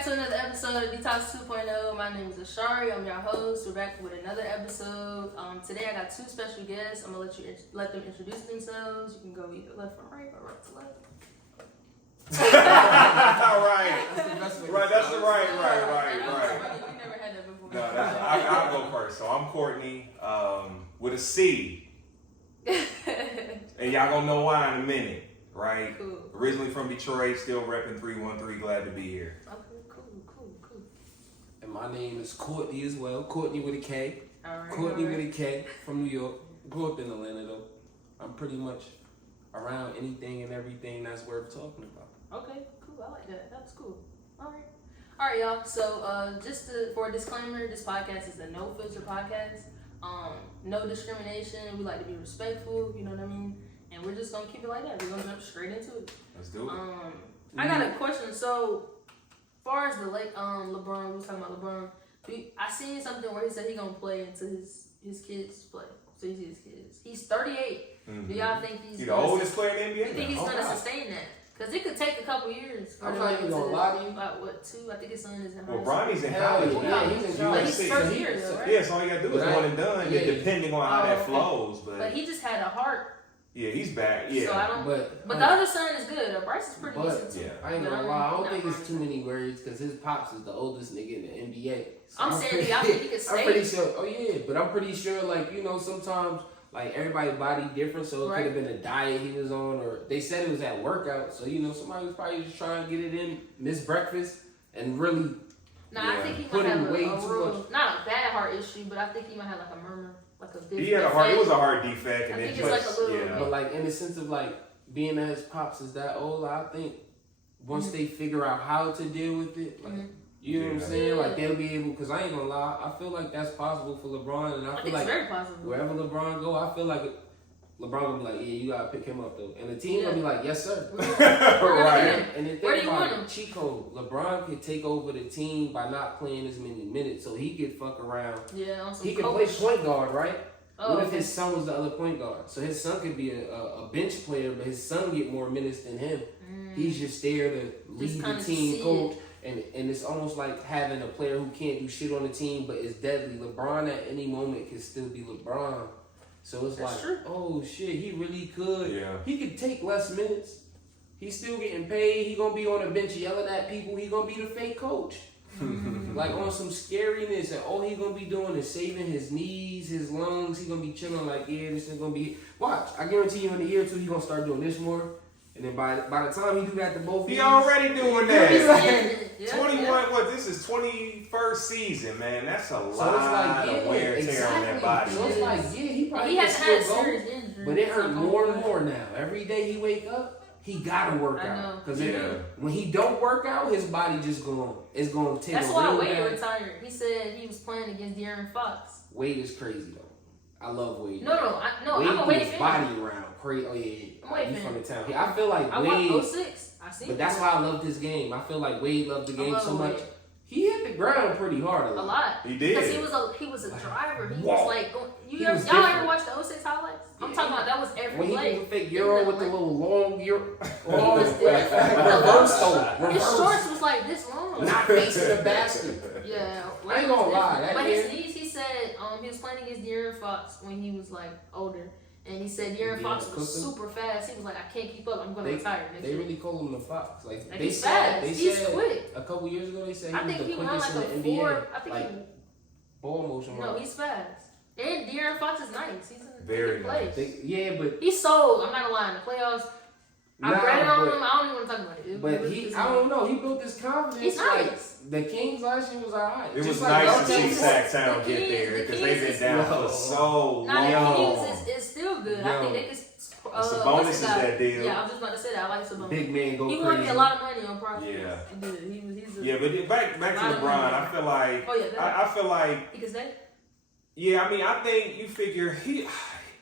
back to another episode of Detox 2.0. My name is Ashari. I'm your host. We're back with another episode. Today I got two special guests. I'm gonna let them introduce themselves. You can go either left from right or right to left. Right. That's the right. We never had that before. No, I'll go first. So I'm Courtney, with a C. And y'all gonna know why in a minute, right? Cool. Originally from Detroit, still repping 313. Glad to be here. Okay, cool. And my name is Courtney as well. Courtney with a K. Alright. Courtney with a K from New York. Grew up in Atlanta though. I'm pretty much around anything and everything that's worth talking about. Okay, cool. I like that. That's cool. All right, y'all. So, for a disclaimer, this podcast is a no filter podcast. No discrimination. We like to be respectful. You know what I mean? And we're just gonna keep it like that. We're gonna jump straight into it. Let's do it. I got a question. So, as far as the LeBron, we was talking about LeBron. I seen something where he said he gonna play until his kids play. So he sees his kids. He's 38. Mm-hmm. Do y'all think he's the oldest player in the NBA? You think he's gonna sustain that? Because it could take a couple years. I'm not even gonna lie to you. About what, 2? I think his son is in high Well, school. Bronny's in college. Yeah, he's in college. He's first year though, right? Yeah, so all you gotta do is one and done, depending on how that flows. But he just had a heart. Yeah, he's back. Yeah. So I don't. But the other son is good. Bryce is pretty decent too. I ain't gonna lie. I don't think it's too many words because his pops is the oldest nigga in the NBA. So I'm saying I think he could stay. I'm pretty sure. Oh yeah, but I'm pretty sure. Like sometimes. Like, everybody's body different, so it could have been a diet he was on, or they said it was at workout, so, somebody was probably just trying to get it in, miss breakfast, and really I think he might have a real, not a bad heart issue, but I think he might have, like, a murmur, like a he had a heart, it was a heart defect. And I think it's like a little, But, like, in the sense of, like, being that his pops is that old, I think once they figure out how to deal with it, like, you know what I'm saying? Like, they'll be able, because I ain't gonna lie, I feel like that's possible for LeBron, and I feel like it's very possible. Wherever LeBron go, I feel like LeBron gonna be like, yeah, you gotta pick him up though. And the team gonna be like, yes sir. Right. And the thing about it, Chico, LeBron could take over the team by not playing as many minutes, so he could fuck around. Yeah, on some he could play point guard, right? What if his son was the other point guard? So his son could be a bench player, but his son get more minutes than him. He's just there to lead the team, coach. And it's almost like having a player who can't do shit on the team, but is deadly. LeBron at any moment can still be LeBron. So it's oh shit, he really could. Yeah. He could take less minutes. He's still getting paid. He gonna be on the bench yelling at people. He gonna be the fake coach. Like on some scariness, and all he gonna be doing is saving his knees, his lungs. He gonna be chilling like, yeah, this is gonna be. Watch, I guarantee you in a year or two, he gonna start doing this more. And then by the time he do that to both, he already doing that. 21. What? This is 21st season, man. That's a lot of wear and tear on that body. So it's like, he probably has had serious injuries, but it hurt more and more now. Every day he wake up, he gotta work out. Because when he don't work out, his body just it's gonna take. That's why Wade retired. He said he was playing against De'Aaron Fox. Wade is crazy though. I love Wade. No, Wade I'm a Wade fan. Body around crazy. Oh yeah. I'm from the town. I feel like Wade. I watched 06. I seen. But that's why I love this game. I feel like Wade loved the game so much. He hit the ground pretty hard. A lot. He did. Because he was a driver. He was like going. Y'all ever watch the 06 highlights? I'm talking about that was every play. When he did the fake Euro with the little long Euro. His shorts was like this long. Not facing the basket. Yeah. I ain't gonna lie. But his knees, he said, he was playing against De'Aaron Fox when he was like older. And he said De'Aaron Fox was super fast. He was like, I can't keep up. I'm going to retire. They really call him the Fox. Like they he's said, fast. He's quick. A couple years ago, they said I think he run like a 4. I think he ball motion. No, he's fast. And De'Aaron Fox is nice. He's in very nice. But he's sold. I'm not gonna lie. In the playoffs, I read it on him. I don't even want to talk about it. But I don't know. He built this confidence. He's nice. The Kings last year was alright. It was nice to see Sacktown get there because they've been down for so long. The Kings is still good. I think they could. Sabonis is that deal. Yeah, I was just about to say that. I like Sabonis. Big man go crazy. He won me a lot of money on prospects. Yeah. But back to LeBron, I feel like. I feel like. He can stay. Yeah, I mean, I think you figure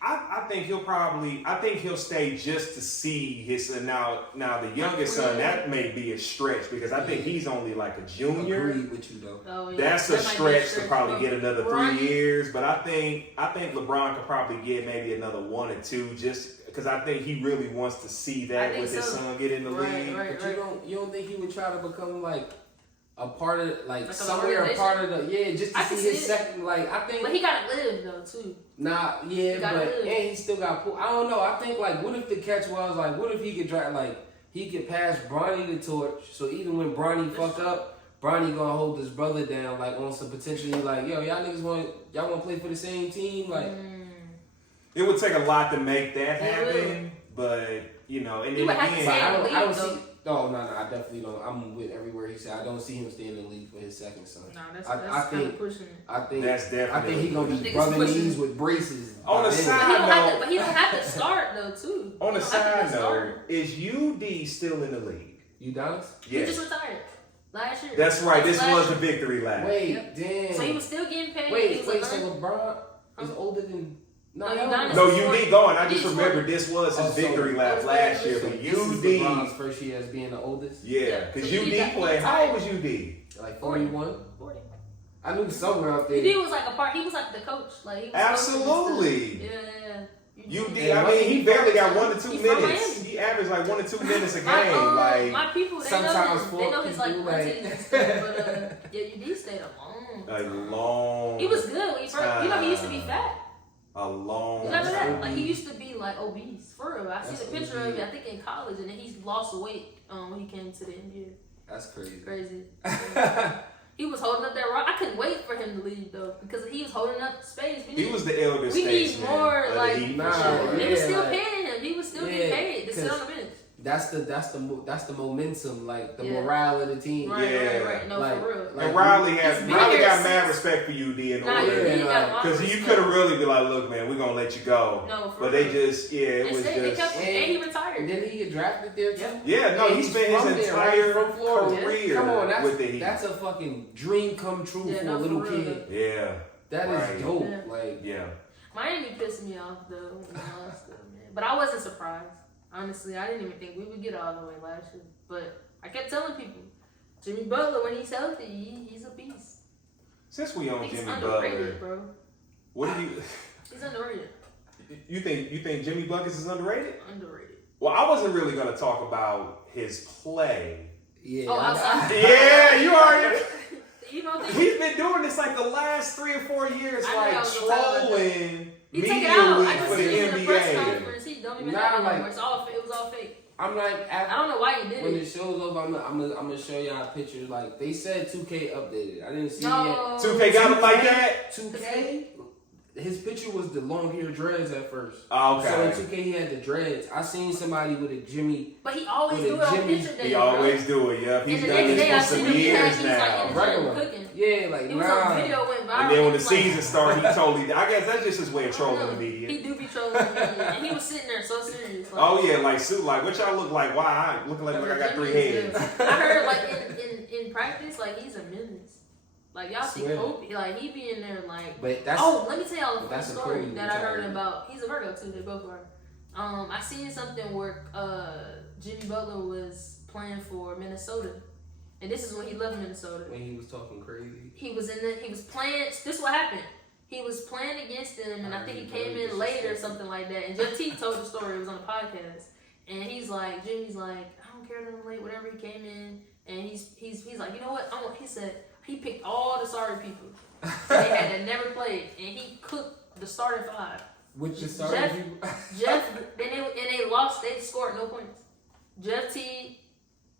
I think he'll stay just to see his now the youngest son. That may be a stretch because I think he's only like a junior. Agreed with you though. Oh, yeah. That's a stretch to probably get another 3 years. But I think LeBron could probably get maybe another 1 or 2 just because I think he really wants to see that with his son get in the league. But you don't think he would try to become like a part of Like somewhere a part of the just to see his second I think. But he gotta live though too. But and he still got pulled. I don't know. I think what if the catch was what if he could drive he could pass Bronny the torch. So even when Bronny fuck up, Bronny gonna hold his brother down on some potentially yo, y'all niggas want to play for the same team It would take a lot to make that happen, but and then again, I don't see. No, I definitely don't. I'm with everywhere he said. I don't see him staying in the league for his second son. No, that's kind of pushing it. I think he's gonna be brother knees with braces. On the side note, but he don't have to start though too. On the side note, is UD still in the league? Udonis? Yeah. He just retired last year. That's right. This was a victory lap. Wait, damn. So he was still getting paid. Wait. So LeBron is older than. No, UD going. I just remember this was his victory lap last year. But UD LeBron's first year as being the oldest. Yeah, because UD played. How old was UD? 41. 40. I knew somewhere out there. UD was a part. He was the coach. He was absolutely. Yeah. UD. I mean, he barely got 1 to 2 minutes. He averaged 1 to 2 minutes a game. My people, they know his routines and stuff. But UD stayed a long. He was good when he first. He used to be fat. A long Remember time. that? He used to be obese. For real. I see the picture of him, I think in college, and then he lost weight when he came to the NBA. That's crazy. Crazy. He was holding up that rock. I couldn't wait for him to leave though, because he was holding up space. He was the elder statesman. We need more They was still like, paying him. He was still getting paid to sit on the bench. That's the momentum, the morale of the team. Right. No, for real. And Riley got mad respect for UD in order. Because you could have really been look, man, we're gonna let you go. No, for but real. they just, it was just. And he retired. And then he get drafted there too. Yeah, no, he spent his entire career Come on, with the Heat. That's a fucking dream come true for a little kid. Yeah. That is dope. Miami pissed me off though, man. But I wasn't surprised. Honestly, I didn't even think we would get all the way last year. But I kept telling people, Jimmy Butler, when he's healthy, he's a beast. Since we own Jimmy underrated, Butler, bro. What do you? He's underrated. You think Jimmy Buckets is underrated? Underrated. Well, I wasn't really gonna talk about his play. Yeah. Oh, outside. Yeah, you already. He's been doing this the last 3 or 4 years, trolling he media week for the NBA. He don't even have it anymore. It was all fake. I'm I don't know why he did when it. When the show's over, I'm gonna show y'all pictures. They said 2K updated. I didn't see it yet. 2K got him like that? 2K? His picture was the long hair dreads at first. Oh, okay. So in 2K he had the dreads. I seen somebody with a Jimmy. But he always do it on picture day. He always do it, yeah. He's done this for some years now. Yeah, it was a video went viral. And then when the season started, he totally. I guess that's just his way of trolling the media. He do be trolling the media, and he was sitting there so serious. Oh yeah, what y'all look like? Why I looking like I got 3 heads? I heard in practice, he's a menace. Y'all see Kobe, he be in there But that's. Oh, let me tell y'all a funny story that I heard retired. about. He's a Virgo too. They both are. I seen something where Jimmy Butler was playing for Minnesota, and this is when he left Minnesota. When he was talking crazy. He was playing. This is what happened. He was playing against them, and I think he came in late or something like that. And Jeff T told the story. It was on a podcast, and Jimmy's like, I don't care that I'm late. Whatever. He came in, and he's like, you know what? He said. He picked all the sorry people they had that never played, and he cooked the starting 5. Which the starting people? Jeff, and they lost. They scored no points. Jeff T,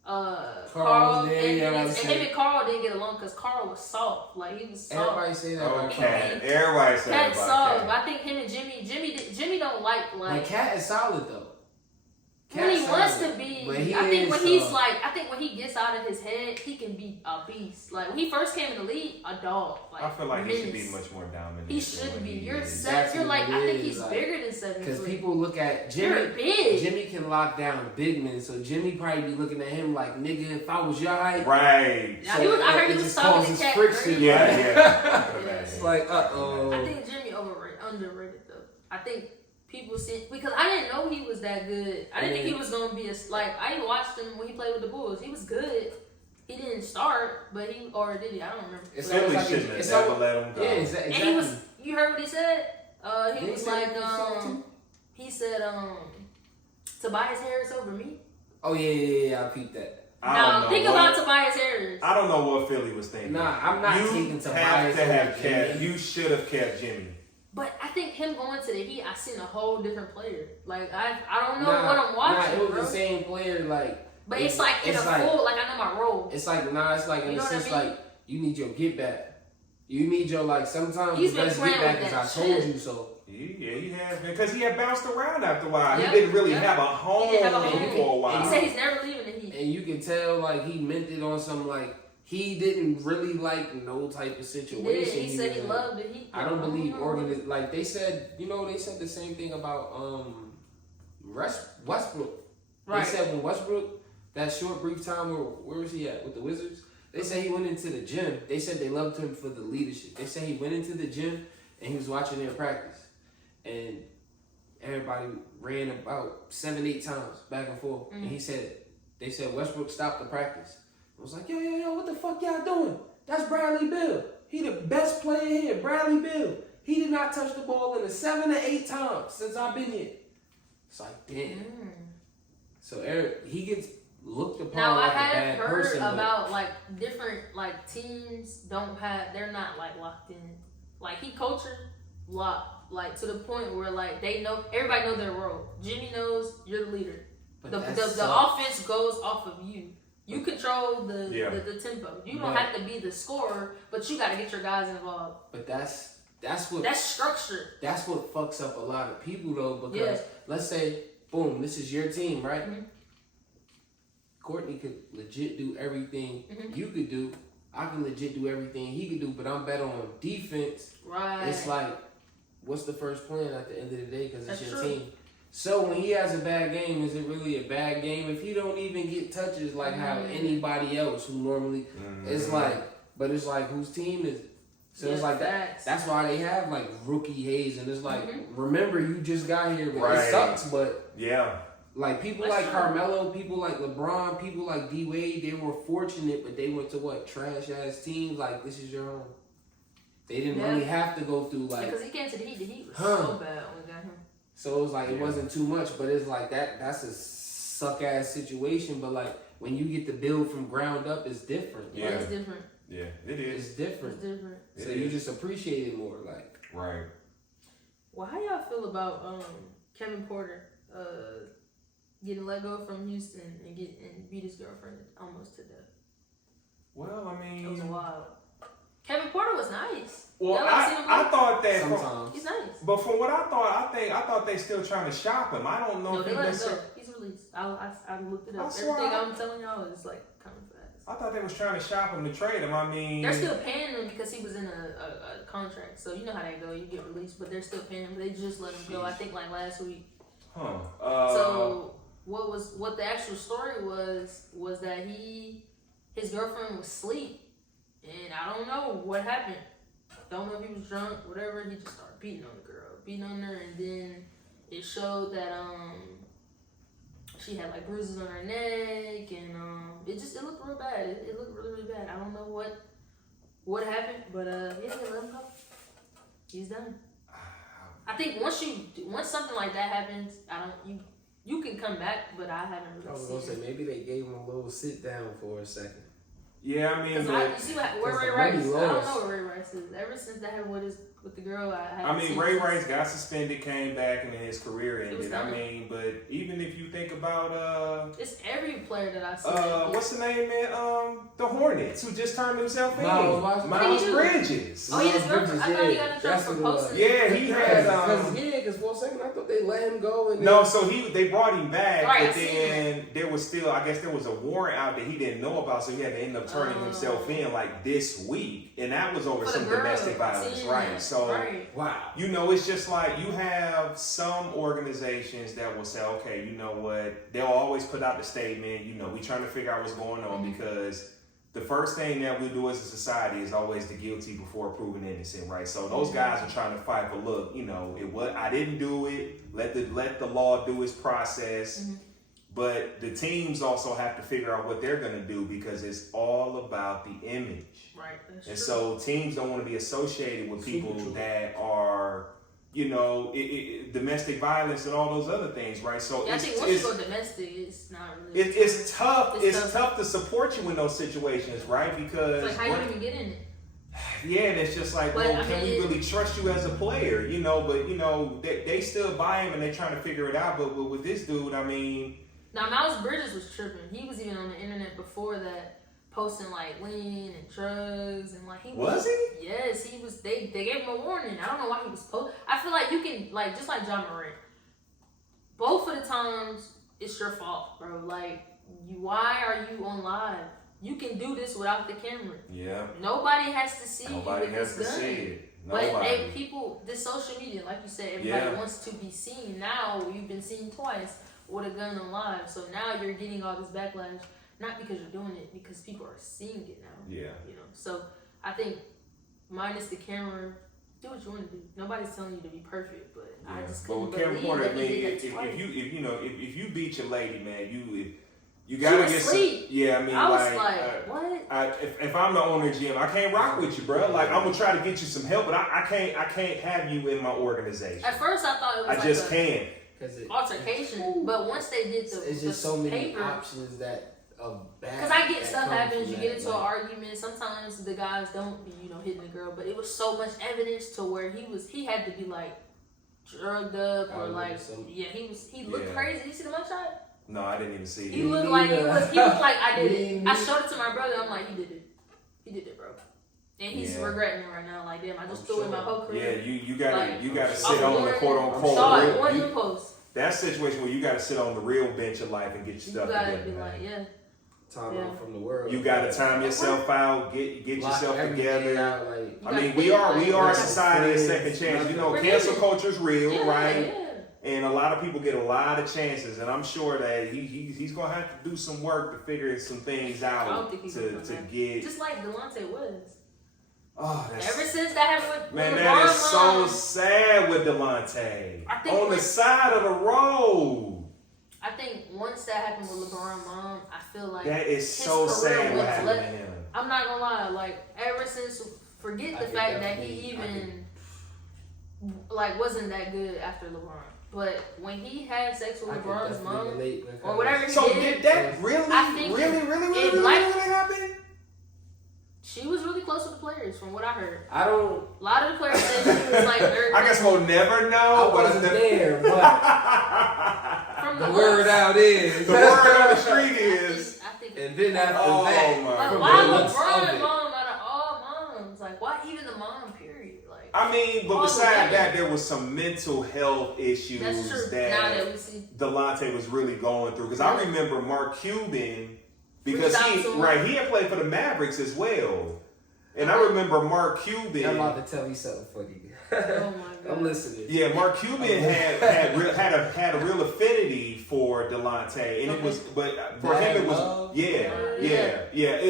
Carl, and him and Carl didn't get along because Carl was soft. He was soft. Everybody say that about Cat. Everybody say that about soft. Cat. But I think him and Jimmy don't like. But Cat is solid though. When he wants to be, I think when he gets out of his head, he can be a beast. When he first came in the league, a dog. I feel like he should be much more dominant. He should be. You're 7. I think he's bigger than 7. Because people look at Jimmy. You're big. Jimmy can lock down the big men, so Jimmy probably be looking at him like, nigga, if I was your height. Right. So I heard he was talking to Cat. Friction. Yeah. It's uh-oh. I think Jimmy underrated though. I think people see, because I didn't know he was that good. I didn't think he was gonna be I watched him when he played with the Bulls. He was good. He didn't start, but did he? I don't remember. Philly shouldn't have never let him go. Yeah, exactly. And he was. You heard what he said? He was like, he said, Tobias Harris over me. Oh yeah, I peeped that. Now think about Tobias Harris. I don't know what Philly was thinking. Nah, I'm not taking Tobias Harris. You should have kept Jimmy. But I think him going to the Heat, I seen a whole different player. Like I don't know what I'm watching. Nah, it was the same player. Like, but it's like in a full. Like I know my role. It's like it's like in a sense like you need your get back. You need your like sometimes He's the best get back is I told you so. Yeah, he has been because he had bounced around after a while. Yep. He didn't really have a home for a while. He said he's never leaving the Heat. And you can tell like he meant it on some like he didn't really like no type of situation. He said he loved the Heat. I don't believe like they said they said the same thing about Westbrook. Right. They said when Westbrook that short brief time where was he at with the Wizards? They said he went into the gym. They said they loved him for the leadership. They said he went into the gym and he was watching their practice. And everybody ran about 7-8 times back and forth. Mm-hmm. And they said Westbrook stopped the practice. I was like, yo, what the fuck y'all doing? That's Bradley Beal. He the best player here, Bradley Beal. He did not touch the ball in the 7 to 8 times since I've been here. It's like, damn. So Eric, he gets looked upon like a bad person. Now I have heard about like different like teams they're not like locked in. Like he culture locked. Like to the point where like they know everybody knows their role. Jimmy knows you're the leader. But the offense goes off of you. You control the tempo. You don't have to be the scorer, but you got to get your guys involved. But that's structure. That's what fucks up a lot of people though. Because let's say, boom, this is your team, right? Mm-hmm. Courtney could legit do everything you could do. I can legit do everything he could do, but I'm better on defense. Right. It's like, what's the first plan at the end of the day? Because it's your team. So when he has a bad game, is it really a bad game? If he don't even get touches like how anybody else who normally, it's like, but it's like whose team is it? So it's like that's why they have like rookie Hayes, and it's like, remember you just got here, but it sucks. But like people like Carmelo, people like LeBron, people like D Wade, they were fortunate, but they went to trash ass teams. Like this is your home. They didn't really have to go through like because he came to the Heat. The Heat was so bad when we got him. So it was like it wasn't too much, but it's like that's a suck ass situation. But like when you get to build from ground up, it's different. Yeah, it's different. Yeah, it is. It's different. It's different. So you just appreciate it more, like. Right. Well, how y'all feel about Kevin Porter getting let go from Houston and beat his girlfriend almost to death? Well, I mean, it was wild. Kevin Porter was nice. Well, I thought that sometimes he's nice. But from what I thought they still trying to shop him. I don't know. No, they let him go. He's released. I looked it up. Everything I'm telling y'all is like coming fast. I thought they was trying to shop him to trade him. I mean, they're still paying him because he was in a contract. So you know how that go. You get released, but they're still paying him. They just let him go. I think like last week. So what the actual story was that his girlfriend was asleep. And I don't know what happened. Don't know if he was drunk, whatever. He just started beating on her, and then it showed that she had like bruises on her neck, and it looked real bad. It looked really, really bad. I don't know what happened, but they let him go. He's done. I think once something like that happens, you can come back, but I haven't really. I was gonna say maybe they gave him a little sit down for a second. Yeah, I mean, you see where Ray Rice is. I don't know where Ray Rice is. Ever since that happened with the girl, Ray Rice got suspended, came back, and then his career ended. I mean, but even if you think about it's every player that I see. What's the name, man? The Hornets, who just turned himself in. Miles Bridges. Oh, yes, I thought he got in trouble for posting. Yeah, he had. Because for a second I thought they let him go. And no, so they brought him back, but then there was still, I guess there was a warrant out that he didn't know about, so he had to end up turning himself in like this week, and that was over some domestic violence, right? So, wow, it's just like you have some organizations that will say, okay, you know what, they'll always put out the statement, we trying to figure out what's going on because the first thing that we do as a society is always the guilty before proven innocent, right? So those guys are trying to fight for, look, I didn't do it. Let the law do its process. Mm-hmm. But the teams also have to figure out what they're going to do because it's all about the image. Right. And so teams don't want to be associated with people that are domestic violence and all those other things, right? So I think once you go domestic, it's not really. It's tough. It's tough to support you in those situations, right? Because it's like how you even get in it. Yeah, and it's just like, can we really trust you as a player? But they still buy him and they trying to figure it out. But with this dude, I mean, now Miles Bridges was tripping. He was even on the internet before that, posting like lean and drugs and like he was he? Yes, he was. They gave him a warning. I don't know why he was posting. I feel like you can just like John Morant. Both of the times it's your fault, bro. Like, why are you on live? You can do this without the camera. Yeah. Nobody has to see Nobody you with has this to gun. see it. But people, this social media, like you said, everybody wants to be seen. Now you've been seen twice with a gun on live, so now you're getting all this backlash, not because you're doing it, because people are seeing it now. Yeah. So I think minus the camera, do what you want to do. Nobody's telling you to be perfect, but I just couldn't believe that he did that twice. If you beat your lady, man, you gotta get sleep. Yeah, I mean, I was like what? If I'm the owner of the gym, I can't rock with you, bro. Like, I'm gonna try to get you some help, but I can't have you in my organization. At first, I thought it was I just can't. Altercation, but once they did it's just so many options that bad. Because I get stuff happens, you get into an argument. Sometimes the guys don't be hitting the girl, but it was so much evidence to where he had to be like drugged up or he looked crazy. You see the mugshot? No, I didn't even see it. He looked like he looked like I did it. I showed it to my brother. I'm like, he did it, bro. And he's regretting it right now. Like, damn, I just threw in my whole career. Yeah, you gotta sit on the quote unquote post. That situation where you gotta sit on the real bench of life and get your stuff together. You gotta be like, time out from the world. You gotta time yourself out, get yourself together. Out, I mean, we are a society of second chance. Cancel culture is real, right? Yeah. And a lot of people get a lot of chances, and I'm sure that he's gonna have to do some work to figure some things out to get. Just like Delonte was. Oh, ever since that happened with man, LeBron, that is so sad with Delonte on the side of the road. I think once that happened with LeBron mom, I feel like that is so sad what happened to him. I'm not gonna lie, like ever since, forget the fact that he even wasn't that good after LeBron. But when he had sex with LeBron's mom or whatever he did that really happen? She was really close with the players, from what I heard. A lot of the players said she was like. I guess we'll never know. I wasn't there, but from the word out is the word on the street is. And then after that, why LeBron mom out of all moms? Like, why even the mom? Period. Like, I mean, but besides that, there was some mental health issues that Delonte was really going through. Because I remember Mark Cuban. Because he had played for the Mavericks as well. And I remember Mark Cuban. I'm about to tell you something funny. Oh my God. I'm listening. Yeah, Mark Cuban had a real affinity for Delonte, and it was, but for him it was,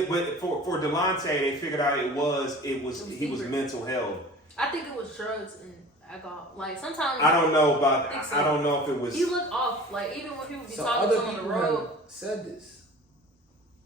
but for Delonte, they figured out he was mental health. I think it was drugs and alcohol. Like sometimes I don't know about that. I don't know if it was. He looked off. Like even when people be talking to him on the road. Said this.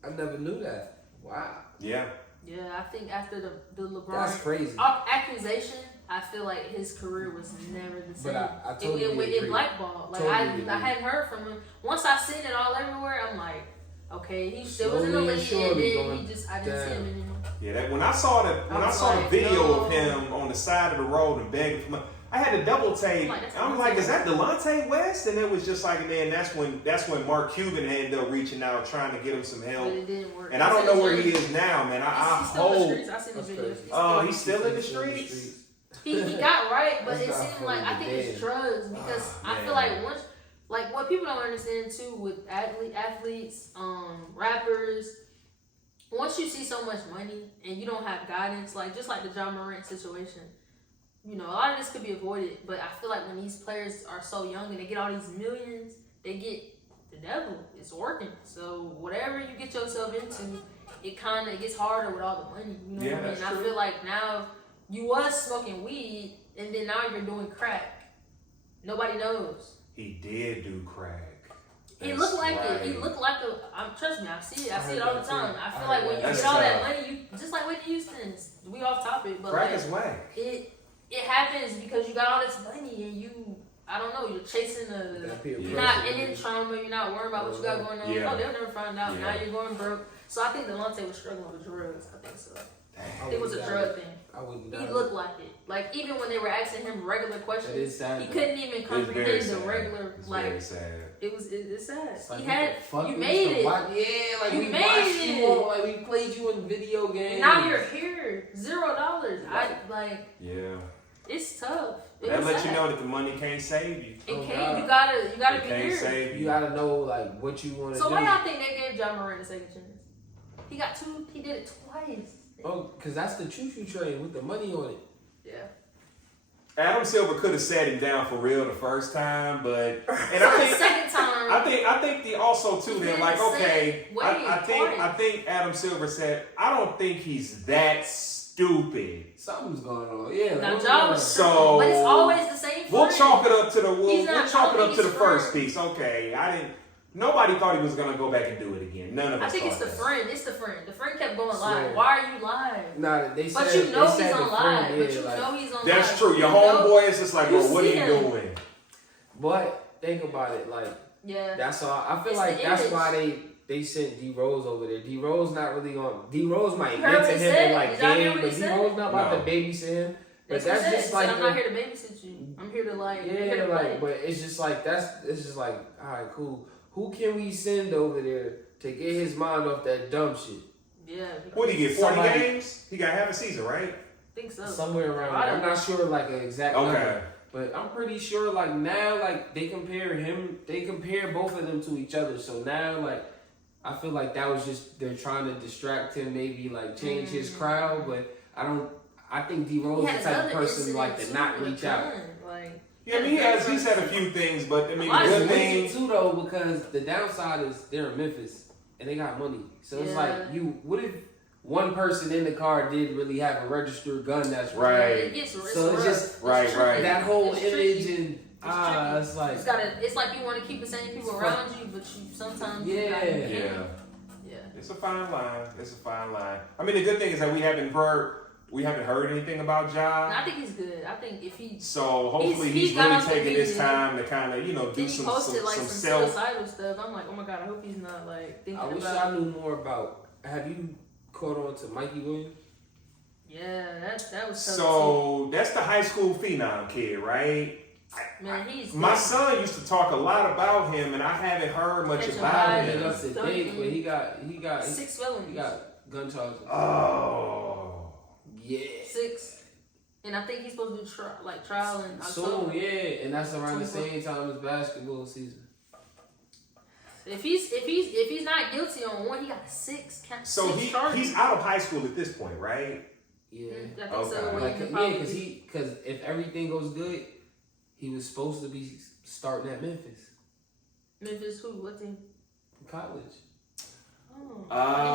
I never knew that. Wow. Yeah. Yeah, I think after the LeBron that's crazy. accusation, I feel like his career was never the same. But I totally agree. It blackballed. Like I hadn't heard from him. Once I seen it all everywhere, I'm like, okay, he still was in the league, and then I didn't see him anymore. Yeah, when I saw the video of him on the side of the road and begging for money, I had to double take. I'm like, is that Delonte West? And it was just like, and then that's when Mark Cuban ended up reaching out, trying to get him some help. But it didn't work. And I don't know where he is now, man. I hope. I seen the videos. Oh, he's still in the streets. He got right, but it seemed like I think it's drugs because I feel like once, like what people don't understand too with athletes, rappers. Once you see so much money and you don't have guidance, like just like the John Morant situation. A lot of this could be avoided, but I feel like when these players are so young and they get all these millions, they get the devil. It's working. So whatever you get yourself into, it gets harder with all the money. You know what I mean? I feel like now you was smoking weed and then now you're doing crack. Nobody knows. He did do crack. He looked like it. He looked like trust me, I see it. I see it all the time. I feel like when you get all that money, you just like Whitney Houston. We off topic, but crack is whack. it happens because you got all this money and you, I don't know, you're chasing you're not in trauma, you're not worrying about what you got going on. Yeah. Oh, they'll never find out. Yeah. Now you're going broke. So I think Delonte was struggling with drugs. I think so. I It was a drug thing. I wouldn't. He looked like it. Like even when they were asking him regular questions, That is sad, he couldn't even comprehend the regular. It's like very sad. it's sad. It's like, He had fuck you we made used to it. watch- yeah, like You we made watched it. you on, like we played you in video games. Now you're here, $0. I like. Yeah. It's tough. That lets you know that the money can't save you. It Oh, can't. God. You gotta It be can't here. save You you. gotta know like what you want to So do. why y'all think they gave John Moran a second chance? He got two. He did it twice. Oh, because that's the choo-choo train with the money on it. Yeah. Adam Silver could have sat him down for real the first time, but and So I the think second time. I think the also too. He Then didn't like say, okay, wait, I think Adam Silver said I don't think he's that stupid. Something's going on. Yeah. Now like, John was So- tripping, but it's always the same. We'll friend. chalk it up to the He's not- we'll chalk it I up don't to think the he's first friend. piece. Okay, nobody thought he was gonna go back and do it again. None of us. I think it's thought the that. friend. It's the friend. The friend kept going Swear. live. Why are you live? Nah, they said. But you know they he's said on the live. friend, But yeah, you like- know he's on live. That's true. Your You know- homeboy is just like, you bro, what are see you him. doing? But think about it, like Yeah. that's all. I feel It's like the that's image. why they sent D Rose over there. D Rose not really on. D Rose might You heard get what to he him said? in like Did y'all hear game, what but he D said? Rose not about No. to babysit him. But That's what that's he just said. like I'm not here to babysit you. I'm here to like. I'm here yeah, to like, play. but it's just like it's just like all right, cool. Who can we send over there to get his mind off that dumb shit? Yeah. What did he get? 40 Somebody- games? He got half a season, right? I think so. Somewhere around I there. I'm don't- not sure like an exact Okay. number. But I'm pretty sure like now like they compare both of them to each other. So now like I feel like that was just they're trying to distract him, maybe like change his crowd, but I think D Rose He is had the type of another person like to incident, not too, with reach out. gun, Like, Yeah, I mean, he's had a few things, but I mean, Why the is good he thing. too though, because the downside is they're in Memphis and they got money. So it's Yeah. like what if one person in the car did really have a registered gun that's Right. It gets So it's rough. just- right, tricky. right. that whole It's image tricky. and tricky. it's like It's like you want to keep the same people around you, but you sometimes you Yeah. gotta- Yeah. Yeah. It's a fine line. It's a fine line. I mean, the good thing is that we haven't heard anything about And Ja. I think he's good. I think if he So hopefully He's he's got really off the taking his video. time to kind of, do then he some posted like some self. suicidal stuff, I'm like, oh my god, I hope he's not like thinking I wish about. I knew more about. Have you caught on to Mikey Williams? Yeah, that was tough So that's the high school phenom kid, right? too. Man, he's My son used to talk a lot about him, and I haven't heard much Catch a about vibe. He him. got to date, but he got 6 felonies. he got gun charges. Oh. Yeah. 6, and I think he's supposed to do trial in Soon, October. yeah, and that's around the 24. same time as basketball season. If he's not guilty on one, he got 6 So charges. he's out of high school at this point, right? Yeah. I think Okay. so. Like, He yeah, probably- because if everything goes good, he was supposed to be starting at Memphis Memphis who? What team? college. Oh, I didn't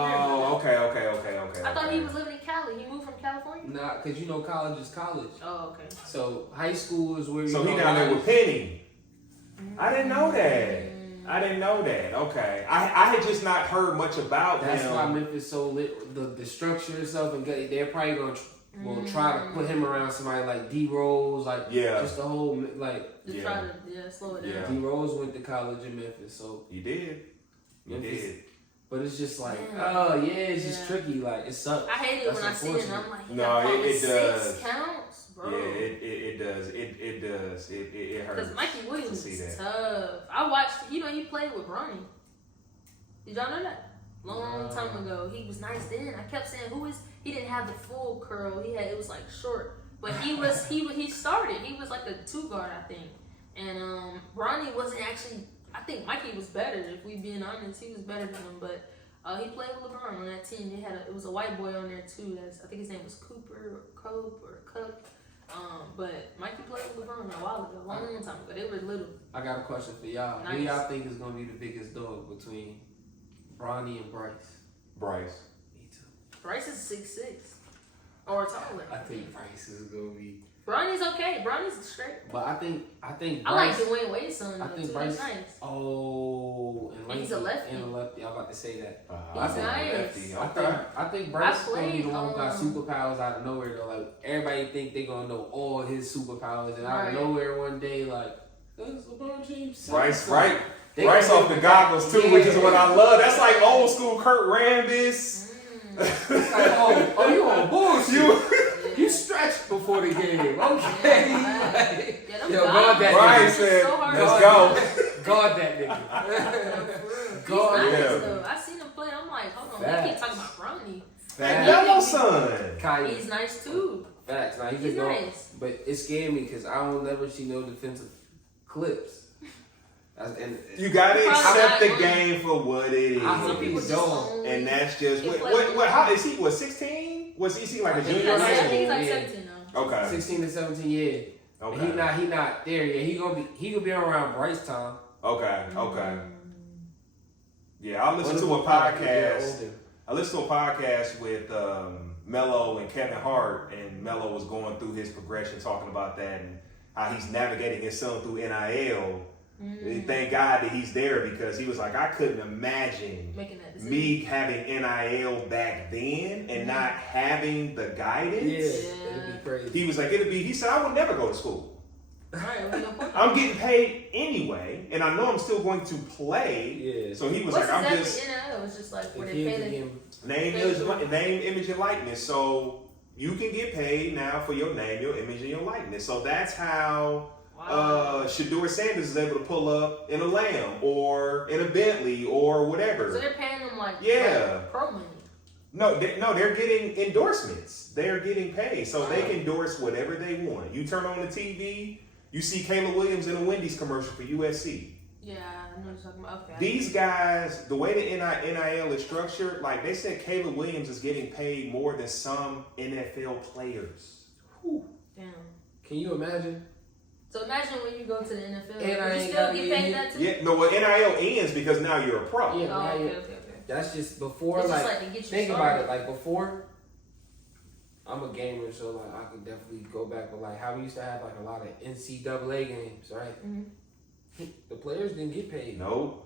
hear about Okay. that. I thought he was living in Cali. He moved from California. Nah, because college is college. Oh, okay. So high school is where So you he know, down there guys- with Penny. I didn't know that. I didn't know that. Okay, I had just not heard much about That's him. why Memphis so lit. The structure itself, and they're probably gonna try to put him around somebody like D Rose, like Yeah. just the whole like Just Yeah. try to slow it down. Yeah. D Rose went to college in Memphis, so You did. You Memphis. did. But it's just like, Yeah. it's just Yeah. tricky. Like it sucks. I hate it That's when I see it and I'm like, No, got it probably 6 does. counts, bro. Yeah, it does. It does. It hurts. Because Mikey to Williams see is that. tough. I watched, he played with Bronny. Did y'all know that? Long time ago. He was nice then. I kept saying, he didn't have the full curl. It was like short. But he started. He was like a 2 guard, I think. And Bronny wasn't actually, I think Mikey was better, if we being honest. He was better than him, but he played with Lebron on that team. It was a white boy on there too. I think his name was Cooper or Cope or Cup. But Mikey played with LeBron a while ago, a long time ago. They were little. I got a question for y'all. Who Nice. y'all think is gonna be the biggest dog between Bronny and Bryce? Bryce. Me too. Bryce is 6'6", or taller. I think Bryce is gonna be. Bronny's okay. Bronny's straight. But I think Bryce, I like Dwayne Wade's son. I think too. Bryce. He's nice. Oh, And he's a lefty. And a lefty. I'm about to say that. He's nice. I think Bryce is gonna be the one who got played, superpowers out of nowhere though. Like everybody think they gonna know all his superpowers, and out of Right. nowhere one day, like that's LeBron James. Bryce off the goggles too, Yeah. which is what I love. That's like old school Kurt Rambis. It's like, oh, you on bullshit. You stretched before the game. Okay. Yeah, Yo, guard that Brian nigga. said, so hard. let's go. Guard that nigga. He's Guard nice yeah. though. I seen him play. I'm like, hold on, we keep talking about Bronny. That yellow son. Kyrie. He's nice too. Facts. Nah, He's nice. But it scared me because I don't never see no defensive clips. And You gotta Probably accept the not. game for what it is. Some people just don't. And that's just If what how is he? What 16? Was he like a junior in I high think school? he's like Yeah. 17 now. Okay. 16 to 17, yeah. Okay. He not there yet. He gonna be around Bryce time. Okay. Yeah, I listened to a Older. podcast with Melo and Kevin Hart, and Melo was going through his progression, talking about that and how he's navigating his son through NIL. Thank God that he's there, because he was like, I couldn't imagine Making that decision. me having NIL back then and not having the guidance. Yeah, it'd be crazy. He was like, he said, I would never go to school. Right, well, no point. I'm getting paid anyway, and I know I'm still going to play. Yeah. So he was What's like, I'm exactly just NIL? It's just like where The they kids pay are them. getting name, image, and likeness. So you can get paid now for your name, your image, and your likeness. So that's how Shador Sanders is able to pull up in a Lamb or in a Bentley or whatever. So they're paying them like pro money. No, they're getting endorsements. They're getting paid, so they can endorse whatever they want. You turn on the TV, you see Kayla Williams in a Wendy's commercial for USC. Yeah, I know what you're talking about. Okay. These guys, the way the NIL is structured, like they said, Kayla Williams is getting paid more than some NFL players. Whew. Damn. Can you imagine? So imagine when you go to the NFL, And I you ain't still gotta get be paid in that too? Yeah, no, well, NIL ends because now you're a pro. Yeah, Oh, now okay. That's just before, It's like, just like to get you think started. about it. Like before, I'm a gamer, so like I could definitely go back. But like how we used to have like a lot of NCAA games, right? Mm-hmm. The players didn't get paid. No.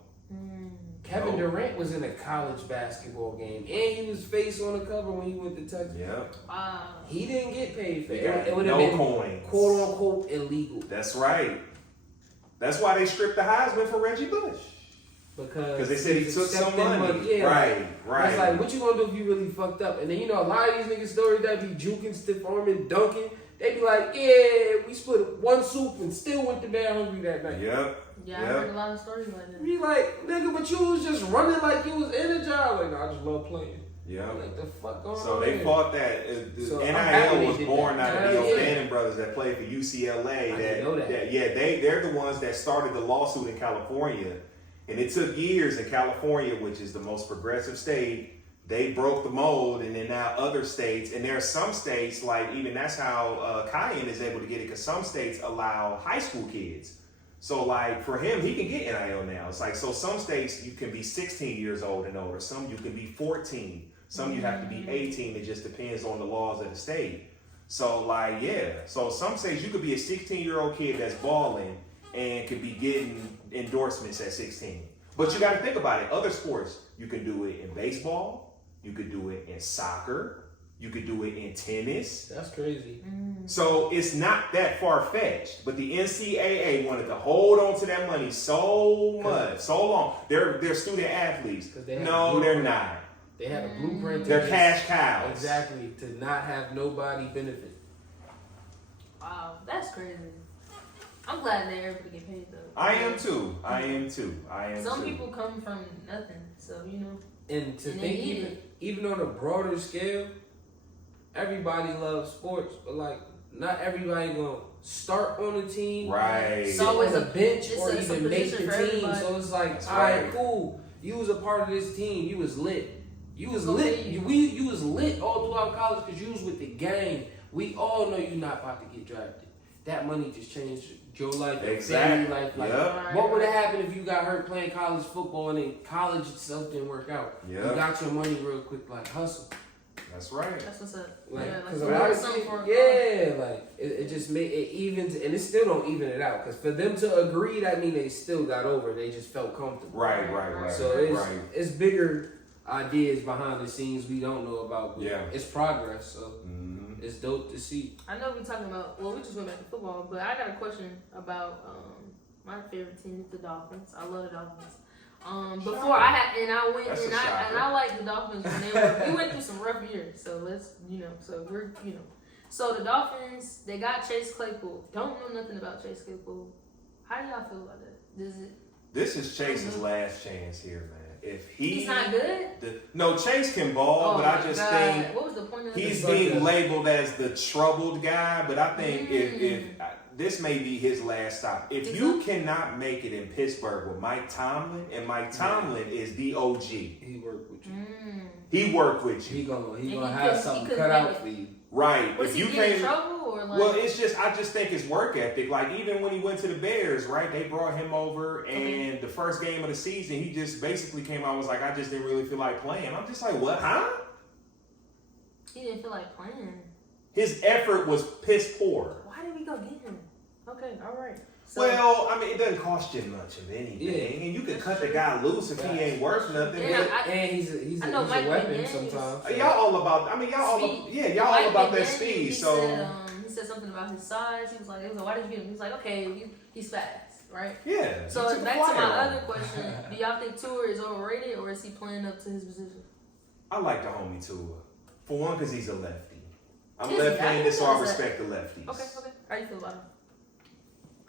Kevin No. Durant was in a college basketball game, and he was face on the cover when he went to Texas. Yep. Wow. He didn't get paid for They it. got It would have no been coins. quote unquote illegal That's right. That's why they stripped the Heisman for Reggie Bush. because They said he took some accepting money. Yeah, Right. It's like, what you gonna do if you really fucked up? And then, a lot of these niggas stories that be juking, stiff arming, dunking, they be like, yeah, we split one soup and still went to bed hungry that night. Yep. Yeah, I heard a lot of stories like that. Be like, nigga, but you was just running like you was energized. Like, no, I just love playing. Yep. Like, the fuck going So on they here? fought that. So I'm happy NIL they was did born that. out of the Yeah. O'Bannon brothers that played for UCLA. I didn't know that. They're the ones that started the lawsuit in California. And it took years in California, which is the most progressive state. They broke the mold, and then now other states, and there are some states, like even that's how Cayenne is able to get it, because some states allow high school kids. So like for him, he can get NIL now. It's like, so some states you can be 16 years old and older, some you can be 14, some you have to be 18. It just depends on the laws of the state. So like, yeah, so some states you could be a 16-year-old kid that's balling and could be getting endorsements at 16. But you got to think about it. Other sports, you can do it in baseball, you could do it in soccer, you could do it in tennis. That's crazy. So it's not that far-fetched. But the NCAA wanted to hold on to that money so much, so long. They're student athletes. No, they're not. They had a blueprint. They're cash cows. Exactly, to not have nobody benefit. Wow, that's crazy. I'm glad they're able to get paid though. I am too. Some people come from nothing, so And to And they think need even on a broader scale, everybody loves sports, but like not everybody gonna start on a team, Right. sit on the bench, it's or a even make position the for team. everybody. So it's like, That's all right, right. cool. You was a part of this team. You was lit. You was Who lit. did you? You was lit all throughout college because you was with the gang. We all know you're not about to get drafted. That money just changed your life, your Exactly. family life. Like, Yep. what would have happened if you got hurt playing college football and then college itself didn't work out? Yep. You got your money real quick, like hustle. That's right. That's what's up. Like, yeah, because like a lot of something people, for like it just make it evens, and it still don't even it out. Because for them to agree, that mean they still got over. They just felt comfortable. Right. So it's bigger ideas behind the scenes we don't know about. But it's progress. So it's dope to see. I know we're talking about. Well, we just went back to football, but I got a question about my favorite team is the Dolphins. I love the Dolphins. Before I like the Dolphins when we went through some rough years. So so the Dolphins, they got Chase Claypool. Don't know nothing about Chase Claypool. How do y'all feel about that? This is Chase's last chance here, man. If he's not good? No, Chase can ball, but I just think what was the point of he's being labeled as the troubled guy. But I think if this may be his last stop. If you cannot make it in Pittsburgh with Mike Tomlin, and Mike Tomlin is the OG. He worked with you. He worked with you. He gonna have something cut out for you. Right. Was he getting in trouble or like? Well, I just think his work ethic. Like even when he went to the Bears, right? They brought him over, and the first game of the season, he just basically came out and was like, I just didn't really feel like playing. I'm just like, what? Huh? He didn't feel like playing. His effort was piss poor. Why did we go get him? Okay, all right. So, well, I mean, it doesn't cost you much of anything, and you can cut the guy loose if he ain't worth nothing. And he's a weapon sometimes. Y'all all about. I mean, y'all all about that speed. He said something about his size. He was like, why did you get him? He was like, okay, he's fast, right? Yeah. So back to my other question: do y'all think Tua is overrated, or is he playing up to his position? I like the homie Tua. For one, because he's a lefty. I'm left-handed, so I respect the lefties. Okay. How do you feel about him?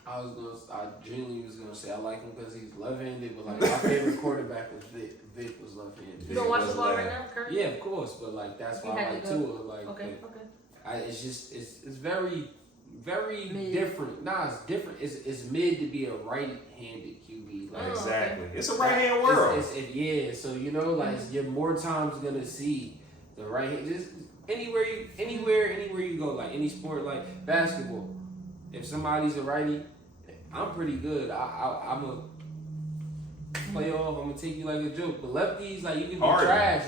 I genuinely was gonna say I like him because he's left-handed, but like my favorite quarterback was Vic. Vic was left-handed. You don't watch football right now, currently? Yeah, of course, but like that's why I like Tua. Like, okay. It's very, very different. Nah, it's different. It's mid to be a right-handed QB. Like, exactly. It's a right-hand world. So like you're more times gonna see the right hand. Just anywhere you go, like any sport, like basketball. If somebody's a righty, I'm pretty good. I'm a playoff. I'm gonna take you like a joke. But lefties, like you can be trash.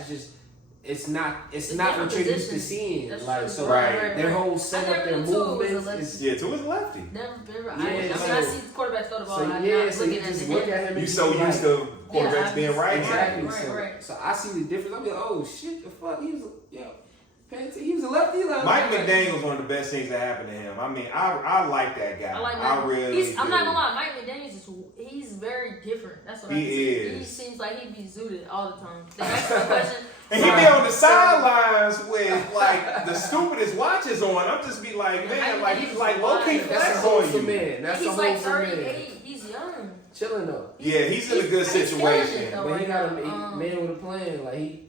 It's not what you're used to seeing. That's like true. so, Right. Their whole setup, their movements. Tua's a lefty. I see the quarterbacks throw the ball. So you just look at him. You so used to quarterbacks being right. Exactly. So I see the difference. I'm like, oh shit, the fuck, he was a lefty. Like, Mike McDaniel's one of the best things that happened to him. I mean, I like that guy. I really do. I'm not gonna lie, Mike McDaniel's he's very different. That's what he is. He seems like he'd be zooted all the time. The next question. And he be on the sidelines with like the stupidest watches on. I'm just be like, man, like he's like low key flex on you. He's like 38. He's young. Chilling though. Yeah, he's in a good situation. But he got a man with a plan. Like he.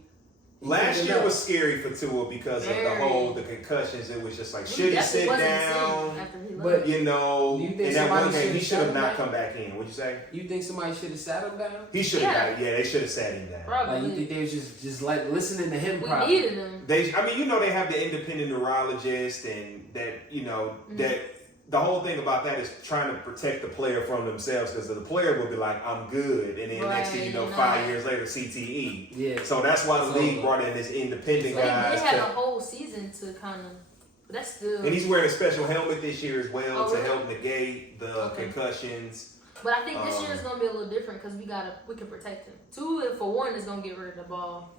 Last year was scary for Tua because of the concussions. It was just like, should he sit down? But in that one game, he should have not come back in. What'd you say? You think somebody should have sat him down? He should have got it. Yeah, they should have sat him down. Probably. Like you think they was just like listening to him? We needed him. They have the independent neurologist, and that that. The whole thing about that is trying to protect the player from themselves, because the player will be like, I'm good. And then next thing you know, 5 years later, CTE. Yeah. So that's why the league brought in this independent guy. They had a whole season to kind of, but that's still. And he's wearing a special helmet this year as well to help negate the concussions. But I think this year is going to be a little different because we can protect him. Tua, for one, is going to get rid of the ball